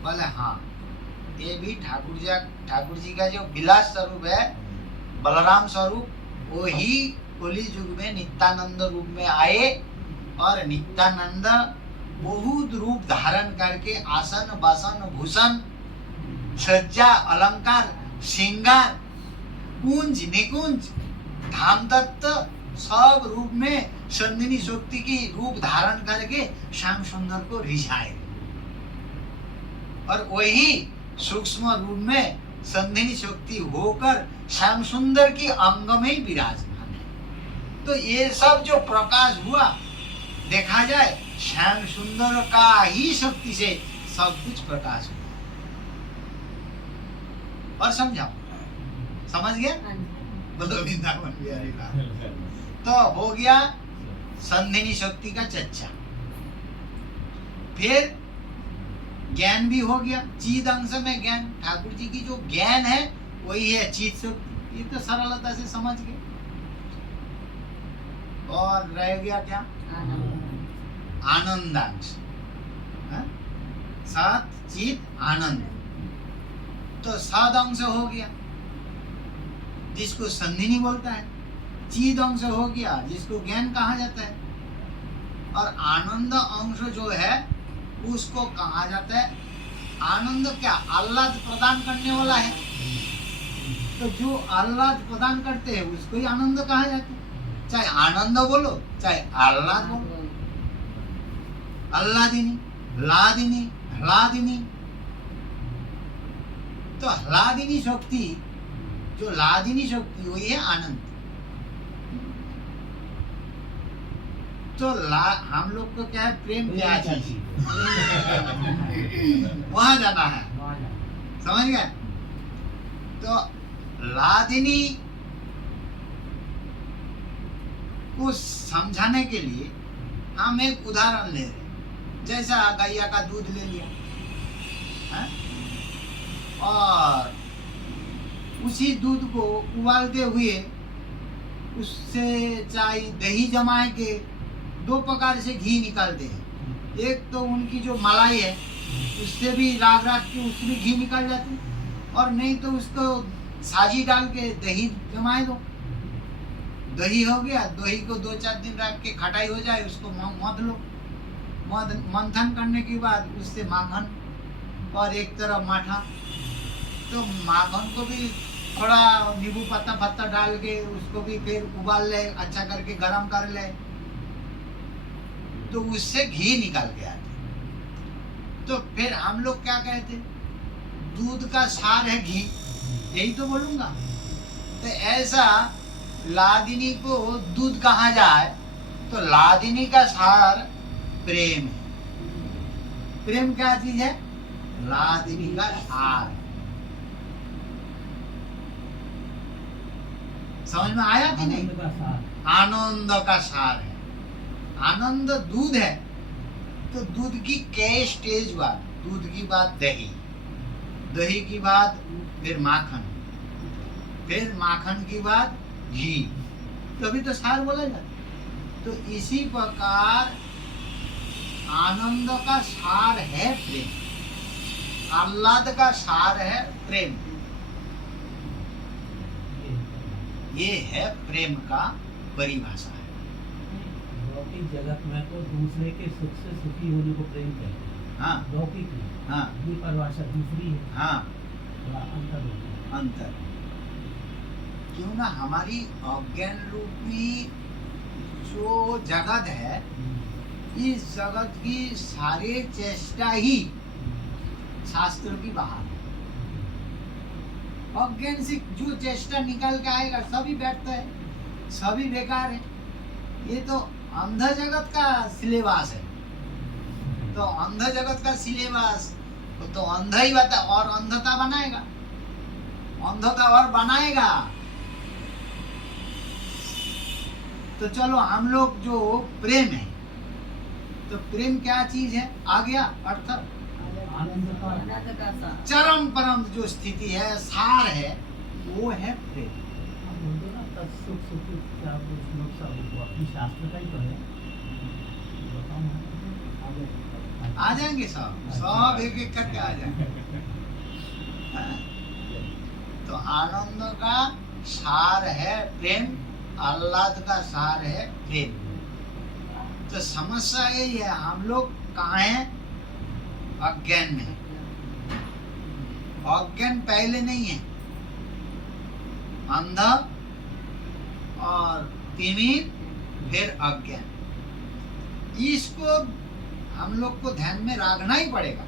बोले हाँ, ये भी ठाकुर जी का जो विलास स्वरूप है बलराम स्वरूप, वो ही कली युग में नित्यानंद रूप में आए। और नित्यानंद बहुत रूप धारण करके आसन बासन भूषण सज्जा अलंकार श्रृंगार कुंज निकुंज धाम तत्व सब रूप में संधिनी शक्ति की रूप धारण करके श्याम सुंदर को रिझाए। और वही सूक्ष्म रूप में संधिनी शक्ति होकर श्याम सुंदर की अंग में ही विराजमान है। तो ये सब जो प्रकाश हुआ देखा जाए श्याम सुंदर का ही शक्ति से सब कुछ प्रकाश हुआ। और समझाओ, समझ गया? बोलो वृंदावन बिहारी लाल। तो हो गया संधिनी शक्ति का चर्चा। फिर ज्ञान भी हो गया, चिद अंश में ज्ञान, ठाकुर जी की जो ज्ञान है वही है चिद शक्ति। ये तो सरलता से समझ गए। और रह गया क्या? आनंदांश, सत चित आनंद। तो सद अंश हो गया जिसको संधिनी बोलता है, चिद अंश हो गया जिसको ज्ञान कहा जाता है, और आनंद अंश जो है उसको कहा जाता है, आनंद क्या? आह्लाद प्रदान करने वाला है। तो जो आह्लाद प्रदान करते हैं उसको ही आनंद कहा जाता है। चाहे आनंद बोलो चाहे आह्लाद बोलो, आह्लादिनी, लादिनी, ह्लादिनी। तो ह्लादिनी शक्ति, जो लादिनी शक्ति वही है आनंद। तो हम लोग को क्या है? प्रेम क्या चीज? वहां जाना है, समझ गए? तो लादिनी को समझाने के लिए हम एक उदाहरण ले रहे हैं। जैसा गैया का दूध ले लिया है? और उसी दूध को उबालते हुए उससे चाहे दही जमाए के दो प्रकार से घी निकालते हैं। एक तो उनकी जो मलाई है उससे भी राग के उसमें घी निकल जाती है, और नहीं तो उसको साजी डाल के दही जमाए दो, दही हो गया। दही को 2-4 दिन रख के खटाई हो जाए उसको मध लो, मंथन करने के बाद उससे माखन, और एक तरफ माठा। तो माखन को भी थोड़ा नींबू पत्ता डाल के उसको भी फिर उबाल ले, अच्छा करके गरम कर ले, तो उससे घी निकल के आते। तो फिर हम लोग क्या कहते? दूध का सार है घी, यही तो बोलूंगा। तो ऐसा लादिनी को दूध कहा जाए तो लादिनी का सार प्रेम है। प्रेम क्या चीज है? लादिनी का सार है। समझ में आया कि नहीं? आनंद का सार है। आनंद दूध है। तो दूध की कई स्टेज हुआ? दूध की बाद दही, दही की बाद फिर माखन, फिर माखन की बाद घी, तभी तो सार बोला जाता। तो इसी प्रकार आनंद का सार है प्रेम, आह्लाद का सार है प्रेम। ये है प्रेम का परिभाषा है। लौकिक जगत में तो दूसरे के सुख से सुखी होने को प्रेम कहते हैं। हाँ, लौकिक में हाँ, ये परिभाषा दूसरी है। हाँ, थोड़ा अंतर होता है। अंतर। क्यों ना हमारी अज्ञान रूपी जो जगत है, इस जगत की सारे चेष्टा ही शास्त्र की बाहर है। अज्ञान से जो चेष्टा निकल के आएगा सभी व्यर्थ है, सभी बेकार है। ये तो अंध जगत का सिलेबस है। तो अंध जगत का सिलेबस तो अंधा ही बता, और अंधता बनाएगा, अंधता और बनाएगा। तो चलो हम लोग जो प्रेम है, तो प्रेम क्या चीज है? आ गया अर्थ। आनंद का चरम परम जो स्थिति है, सार है, वो है प्रेम। बोलते ना तत्सुख सुख क्या श्लोक सब वो अपनी शास्त्र का ही तो है। आ जाएंगे सब एक एक करके आ जाएंगे। तो आनंद का सार है प्रेम, आह्लाद का सार है प्रेम। तो समस्या यही है, हम लोग कहाँ हैं? अज्ञान में। अज्ञान पहले नहीं है, अंधा और तिमिर, फिर अज्ञान। इसको हम लोग को ध्यान में रखना ही पड़ेगा।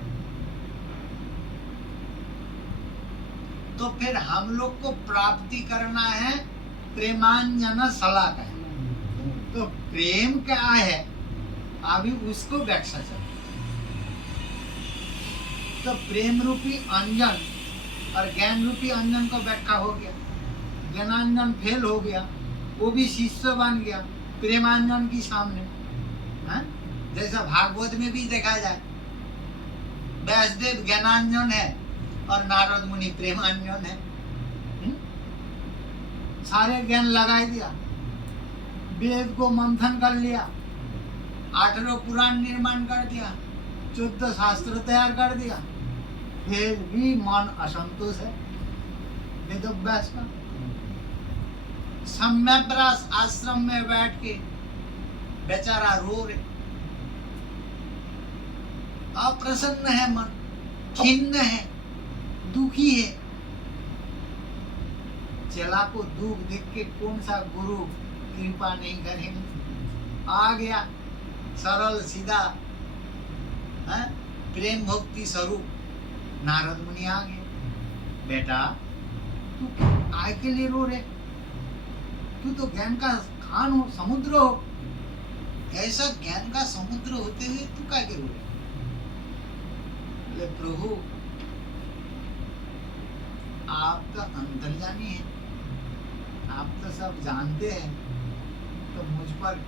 तो फिर हम लोग को प्राप्ति करना है प्रेमांजन शलाका है। तो प्रेम क्या है अभी उसको व्याख्या चल। तो प्रेम रूपी अंजन और ज्ञान रूपी अंजन को व्याख्या हो गया। ज्ञानांजन फेल हो गया, वो भी शिष्य बन गया प्रेमांजन की सामने है। जैसा भागवत में भी देखा जाए, व्यासदेव ज्ञानांजन है और नारद मुनि प्रेमांजन है। सारे ज्ञान लगा दिया, वेद को मंथन कर लिया, 18 पुराण निर्माण कर दिया, 14 शास्त्र तैयार कर दिया, फिर भी मन असंतोष है वेदव्यास का। सम्यव्यास आश्रम में बैठ के बेचारा रो रहे, अप्रसन्न है मन, खिन्न है, दुखी है। चेला को दुख देख के कौन सा गुरु कृपा नहीं करेंगे। आ गया सरल सीधा है प्रेम भक्ति स्वरूप नारद मुनि आ गए। बेटा तू काय के लिए रो रहे? तू तो ज्ञान का खान हो, समुद्र हो। ऐसा ज्ञान का समुद्र होते हुए तू काय के रो रहे? बोले प्रभु आप तो अंतर्यामी हैं, आप तो सब जानते हैं, तो मुझ पर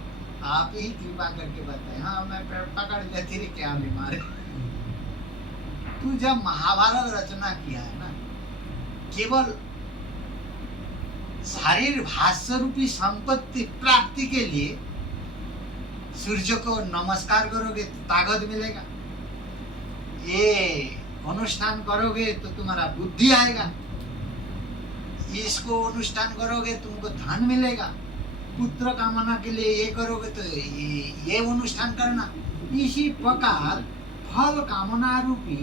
आप ही कृपा करके बताए। हाँ मैं पकड़ लिया, तेरे क्या बीमार है। तू जब महाभारत रचना किया है ना, केवल शारीर भाष्य रूपी संपत्ति प्राप्ति के लिए सूर्य को नमस्कार करोगे तो ताकत मिलेगा, ये अनुष्ठान करोगे तो तुम्हारा बुद्धि आएगा, इसको अनुष्ठान करोगे तुमको धन मिलेगा, पुत्र कामना के लिए ये करोगे तो ये अनुष्ठान करना। इसी प्रकार फल कामना रूपी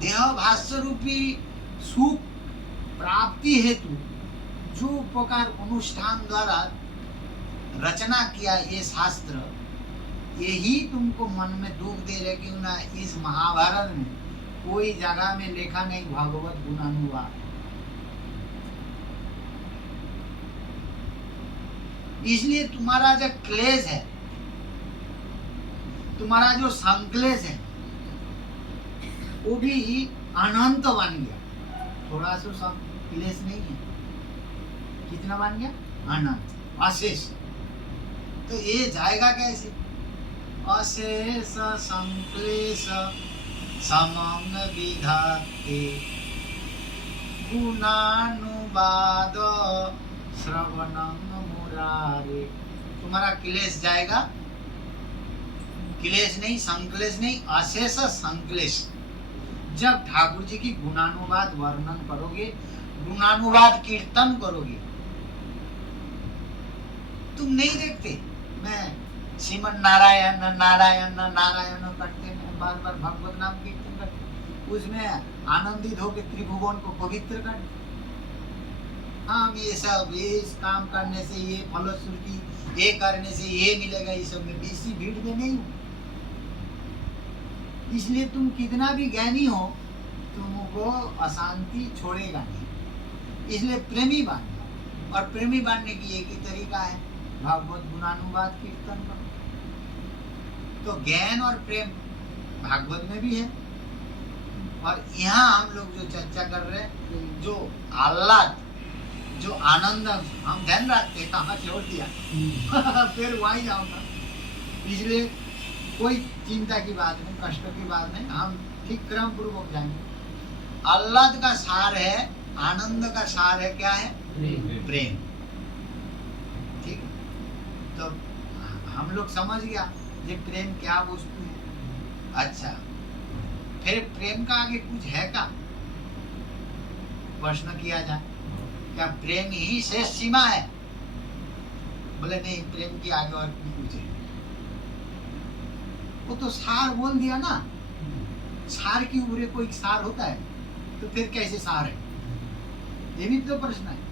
देह भाष्य रूपी सुख प्राप्ति हेतु जो प्रकार अनुष्ठान द्वारा रचना किया ये शास्त्र, यही तुमको मन में दुख दे रहे। क्यों ना इस महाभारत में कोई जगह में लिखा नहीं भागवत गुणानुवाद। इसलिए तुम्हारा जो क्लेश है, तुम्हारा जो संक्लेश है, वो भी अनंत बन गया। थोड़ा सा क्लेश नहीं है, कितना बन गया? अनंत, अशेष। तो ये जाएगा कैसे? अशेष संक्लेश समंग विधाते गुणानुवाद श्रवणं मुरारे। तुम्हारा क्लेश जाएगा, क्लेश नहीं, संक्लेश नहीं, अशेष संक्लेश। जब ठाकुर जी की गुणानुवाद वर्णन करोगे, गुणानुवाद कीर्तन करोगे, तुम नहीं देखते मैं श्रीमन नारायण नारायण नारायण करते हैं, बार बार भगवत नाम कीर्तन करते, उसमें आनंदित होकर त्रिभुवन को पवित्र करते। हाँ ये सब, ये इस काम करने से ये फलश्रुति, ये करने से ये मिलेगा, ये सब में बेसी भीड़ में नहीं हो। इसलिए तुम कितना भी ज्ञानी हो, तुमको अशांति छोड़ेगा नहीं। इसलिए प्रेमी बनना, और प्रेमी बनने की एक ही तरीका है भागवत गुणानुवाद कीर्तन करो। तो ज्ञान और प्रेम भागवत में भी है, और यहाँ हम लोग जो चर्चा कर रहे हैं, जो आह्लाद, जो आनंद, हम ध्यान रखते हैं कहाँ छोड़ दिया फिर वहीं जाऊंगा। इसलिए कोई चिंता की बात नहीं, कष्ट की बात नहीं, हम ठीक क्रम पूर्वक जाएंगे। आह्लाद का सार है, आनंद का सार है, क्या है? प्रेम। ठीक, तो हम लोग समझ गया ये प्रेम क्या वस्तु है। अच्छा, फिर प्रेम का आगे कुछ है क्या? प्रश्न किया जाए, क्या प्रेम ही शेष सीमा है? बोले नहीं, प्रेम की आगे और कुछ है। वो तो सार बोल दिया ना, सार की ऊपर कोई सार होता है तो फिर कैसे सार है? ये भी तो प्रश्न है।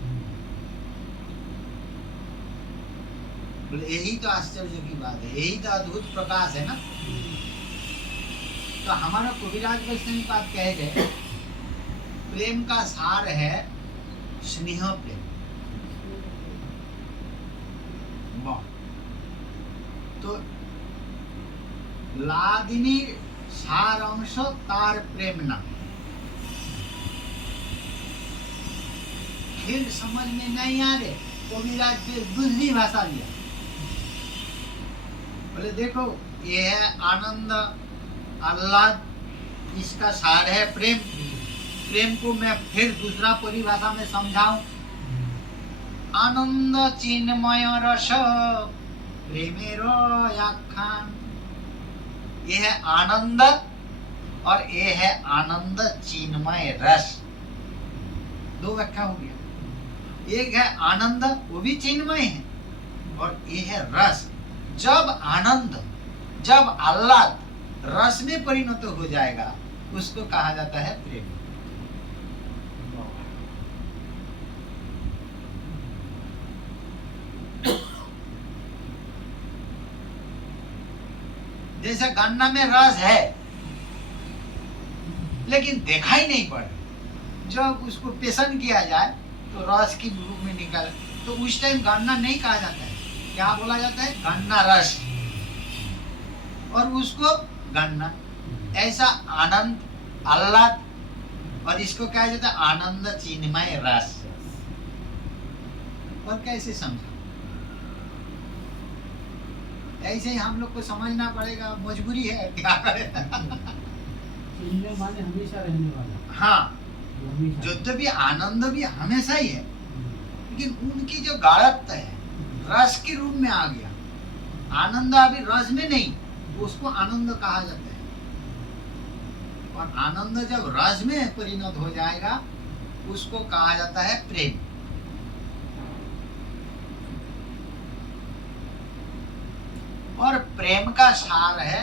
बोले यही तो आश्चर्य की बात है, यही तो अद्भुत प्रकाश है ना। तो हमारा कविराज वैष्णव बात कह गए, प्रेम का सार है स्नेह प्रेम। वाह, तो लादिनी सार अंश तार प्रेम ना। फिर समझ में नहीं आ रहे, कविराज फिर दूसरी भाषा लिया। बोले देखो, ये है आनंद, आह्लाद, इसका सार है प्रेम। प्रेम को मैं फिर दूसरा परिभाषा में समझाऊं, आनंद चिन्मय रस प्रेमेरो आख्यान। ये है आनंद और ये है आनंद चिन्मय रस। दो व्याख्या हो गया। एक है आनंद, वो भी चिन्मय है, और ये है रस। जब आनंद, जब आह्लाद रस में परिणत हो जाएगा उसको कहा जाता है प्रेम। जैसे गन्ना में रस है लेकिन देखा ही नहीं पड़े, जब उसको पेशन किया जाए तो रस की रूप में निकल, तो उस टाइम गन्ना नहीं कहा जाता है, क्या बोला जाता है? गन्ना रस, और उसको गन्ना। ऐसा आनंद, आह्लाद, और इसको कहा जाता है आनंद चिन्मय रस। और कैसे समझा? ऐसे ही हम लोग को समझना पड़ेगा, मजबूरी है, क्या करें। चिन्मय माने हमेशा रहने वाला। हाँ, वो हमेशा। जो भी आनंद भी हमेशा ही है, लेकिन उनकी जो गाढ़ता है रस के रूप में आ गया। आनंद अभी रस में नहीं, उसको आनंद कहा जाता है। और आनंद जब रस में परिणत हो जाएगा उसको कहा जाता है प्रेम। और प्रेम का सार है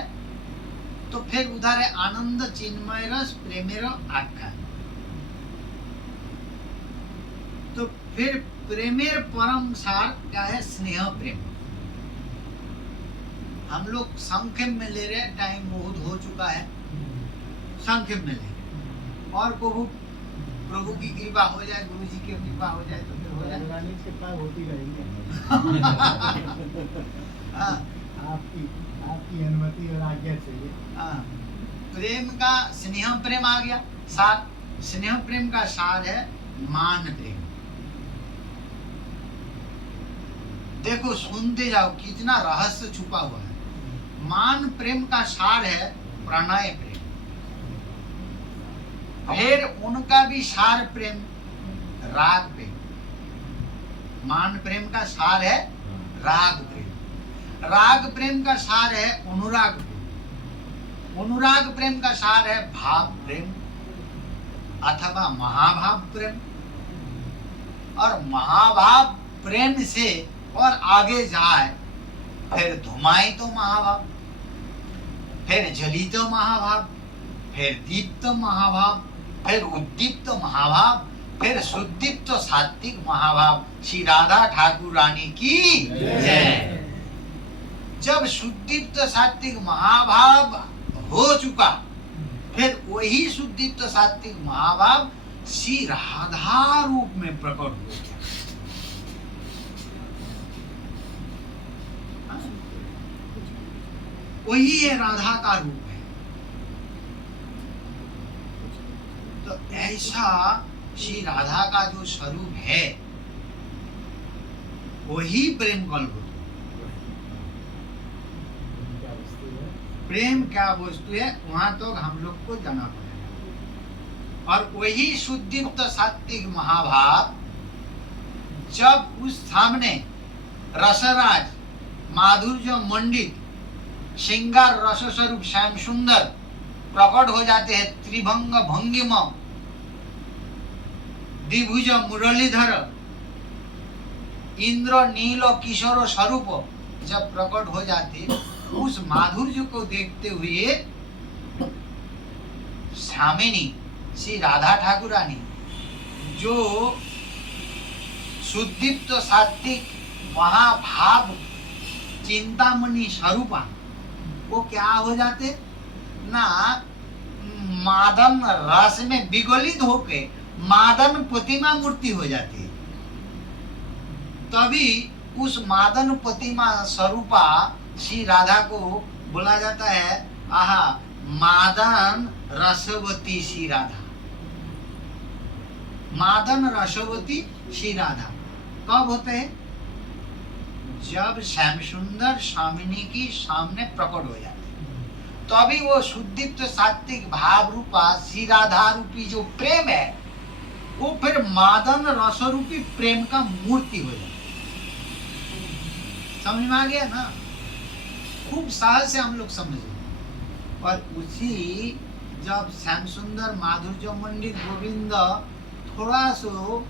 तो फिर उधर है आनंद चिन्मय रस प्रेमेरो आख्यान। तो फिर प्रेमेर परम सार क्या है? स्नेह प्रेम। हम लोग संक्षेप में ले रहे हैं, टाइम बहुत हो चुका है, संक्षेप में ले रहे हैं। और प्रभु की कृपा हो जाए, गुरु जी की कृपा हो जाए तो फिर हो जाए। रानी से पार होती रहेंगे। हाँ, आपकी अनुमति और आज्ञा चाहिए। हाँ, प्रेम का स्नेह प्रेम आ गया सार। स्नेह प्रेम का सार है मान प्रेम। देखो, सुनते जाओ कितना रहस्य छुपा हुआ है। मान प्रेम का सार है प्रणय प्रेम। फिर उनका भी सार प्रेम राग प्रेम। मान प्रेम का सार है राग प्रेम। राग प्रेम का सार है अनुराग प्रेम। अनुराग प्रेम का सार है भाव प्रेम अथवा महाभाव प्रेम। और महाभाव प्रेम से और आगे जाए फिर धुमायित महाभाव, फिर जलित महाभाव, फिर दीप्त महाभाव, फिर उद्दीप्त महाभाव, फिर सुदीप्त सात्विक महाभाव। श्री राधा ठाकुर रानी की जय। जब सुदीप्त सात्विक महाभाव हो चुका, फिर वही सुदीप्त सात्विक महाभाव श्री राधा रूप में प्रकट हो गया। वही है राधा का रूप है। तो ऐसा श्री राधा का जो स्वरूप है वही प्रेम कल्प। प्रेम क्या वस्तु है वहां तो हम लोग को जाना पड़ेगा। और वही शुद्धिप्त सात्विक महाभाव जब उस सामने रसराज माधुर्य मंडित श्रृंगार रस स्वरूप श्याम सुंदर प्रकट हो जाते हैं, त्रिभंग भंगिम द्विभुज मुरलीधर इंद्र नील किशोर स्वरूप जब प्रकट हो जाते, उस माधुर्य को देखते हुए स्वामिनी श्री राधा ठाकुर रानी जो शुद्धिप्त सात्विक महाभाव चिंतामणि स्वरूपा, वो क्या हो जाते ना, मादन रस में विगलित होके मादन प्रतिमा मूर्ति हो जाती है। तभी उस मादन प्रतिमा स्वरूपा श्री राधा को बोला जाता है आहा मादन रसवती श्री राधा। मादन रसवती श्री राधा कब होते हैं? जब श्याम सुंदर स्वामिनी की सामने प्रकट हो जाते हैं। तभी वो शुद्धित्व सात्विक भाव रूपा श्री राधा रूपी जो प्रेम है वो फिर मादन रस रूपी प्रेम का मूर्ति हो जाए। समझ में आ गया ना? खूब सहज से हम लोग समझे। और उसी जब श्याम सुंदर माधुर्य मंडित गोविंद थोड़ा सो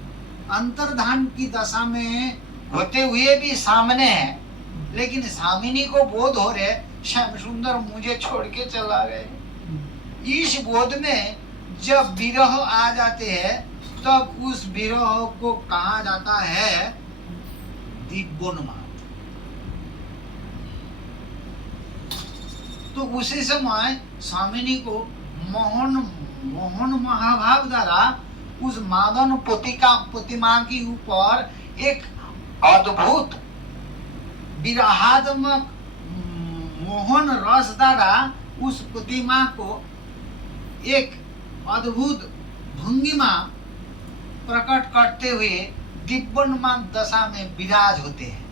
अंतर्धान की दशा में होते हुए भी सामने है, लेकिन स्वामिनी को बोध हो रहे श्याम सुंदर मुझे छोड़ के चला गए। इस बोध में जब विरह आ जाते हैं तब उस विरह को कहा जाता है दिव्योन्माद। तो उसी समय स्वामिनी को मोहन महाभाव द्वारा उस मादन प्रतिमा के ऊपर एक अद्भुत विरहात्मक मोहन रस द्वारा उस प्रतिमा को एक अद्भुत भंगिमा प्रकट करते हुए दिव्योन्माद दशा में विराज होते हैं।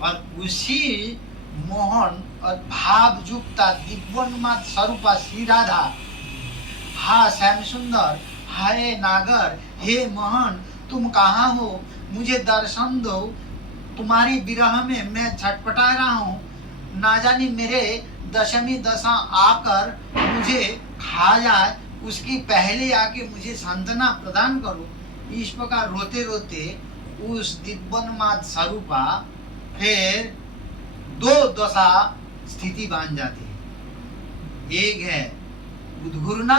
और उसी मोहन और भाव युक्ता दिव्योन्माद स्वरूपा श्री राधा, हा श्याम सुंदर, हाय नागर, हे मोहन तुम कहाँ हो, मुझे दर्शन दो, तुम्हारी विरह में मैं छटपटा रहा हूँ, ना जाने मेरे दशमी दशा आकर मुझे खा जाए, उसकी पहले आके मुझे सांत्वना प्रदान करो। इस प्रकार रोते रोते उस दिव्योन्माद स्वरूपा फिर दो दशा स्थिति बन जाती है, एक है उद्घूर्णा,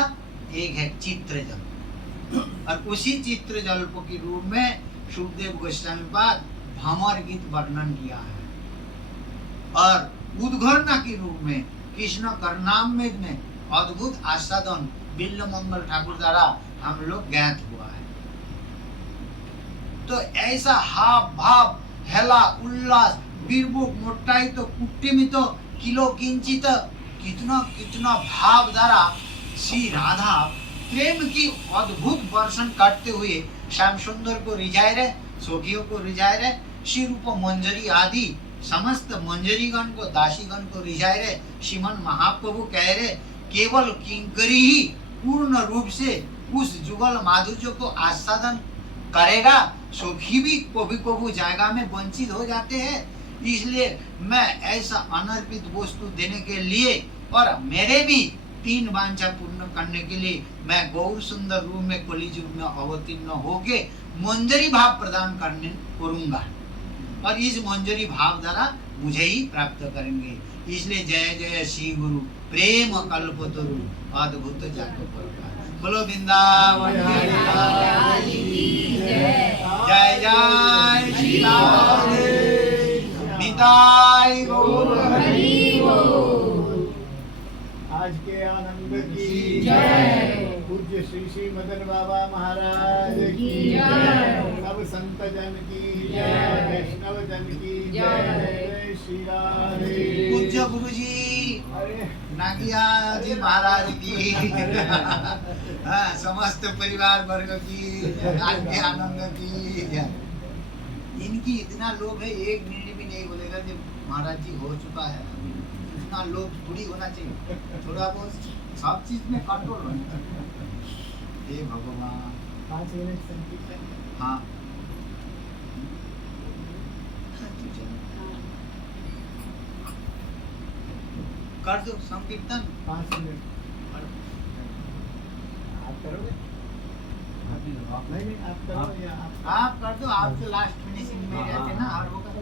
एक है चित्रजल। और उसी चित्रजल्प के रूप में सुखदेव गोस्वामी पाद भंवर गीत वर्णन किया है। और उद्घूर्णा के रूप में कृष्ण कर्णामृत में अद्भुत आस्वादन बिल्ल मंगल ठाकुर द्वारा हम लोग ज्ञात हुआ है। तो ऐसा हाव भाव हेला उल्लास बीरबुक मोटाई तो कुट्टिमित किलो किंचित कितना कितना भाव द्वारा श्री राधा प्रेम की अद्भुत वर्षण करते हुए श्याम सुंदर को रिझाए रहे, सखियों को रिझाए रहे, श्री रूप मंजरी आदि समस्त मंजरीगण को दासीगण को रिझाए रहे। श्रीमन महाप्रभु कह रहे केवल किंकरी ही पूर्ण रूप से उस जुगल माधुर्य को आस्वादन करेगा, सखी भी कभी जाएगा में वंचित हो जाते हैं। इसलिए मैं ऐसा अनर्पित वस्तु देने के लिए और मेरे भी 3 वांछा पूर्ण करने के लिए मैं गौर सुंदर रूप में कलिजुग में अवतीर्ण होके मंजरी भाव प्रदान करने करूंगा, और इस मंजरी भाव द्वारा मुझे ही प्राप्त करेंगे। इसलिए जय जय श्री गुरु प्रेम कल्पतरु अद्भुत जातो प्रकार। बोलो वृंदावन जय जय श्री राम निताय गौर हरि बोल। आज के आनंद की जय। पूज्य श्री श्री मदन बाबा महाराज की जय। सब संत जन की जय, वैष्णव जन की जय। श्री राधे। पूज्य गुरु जी नागिया जी महाराज की समस्त परिवार वर्ग की आज के आनंद की जय। इनकी इतना लोभ है, एक मिनट भी नहीं बोलेगा जब महाराज जी हो चुका है। इतना लोभ थोड़ी होना चाहिए, थोड़ा बहुत सब चीज में कंट्रोल होना चाहिए। हे भगवान 5 मिनट संकीर्तन। हाँ कर दो संकीर्तन 5 मिनट आप करोगे? नहीं आप करो या आप कर दो। आप तो लास्ट फिनिशिंग में रहते ना, और वो कर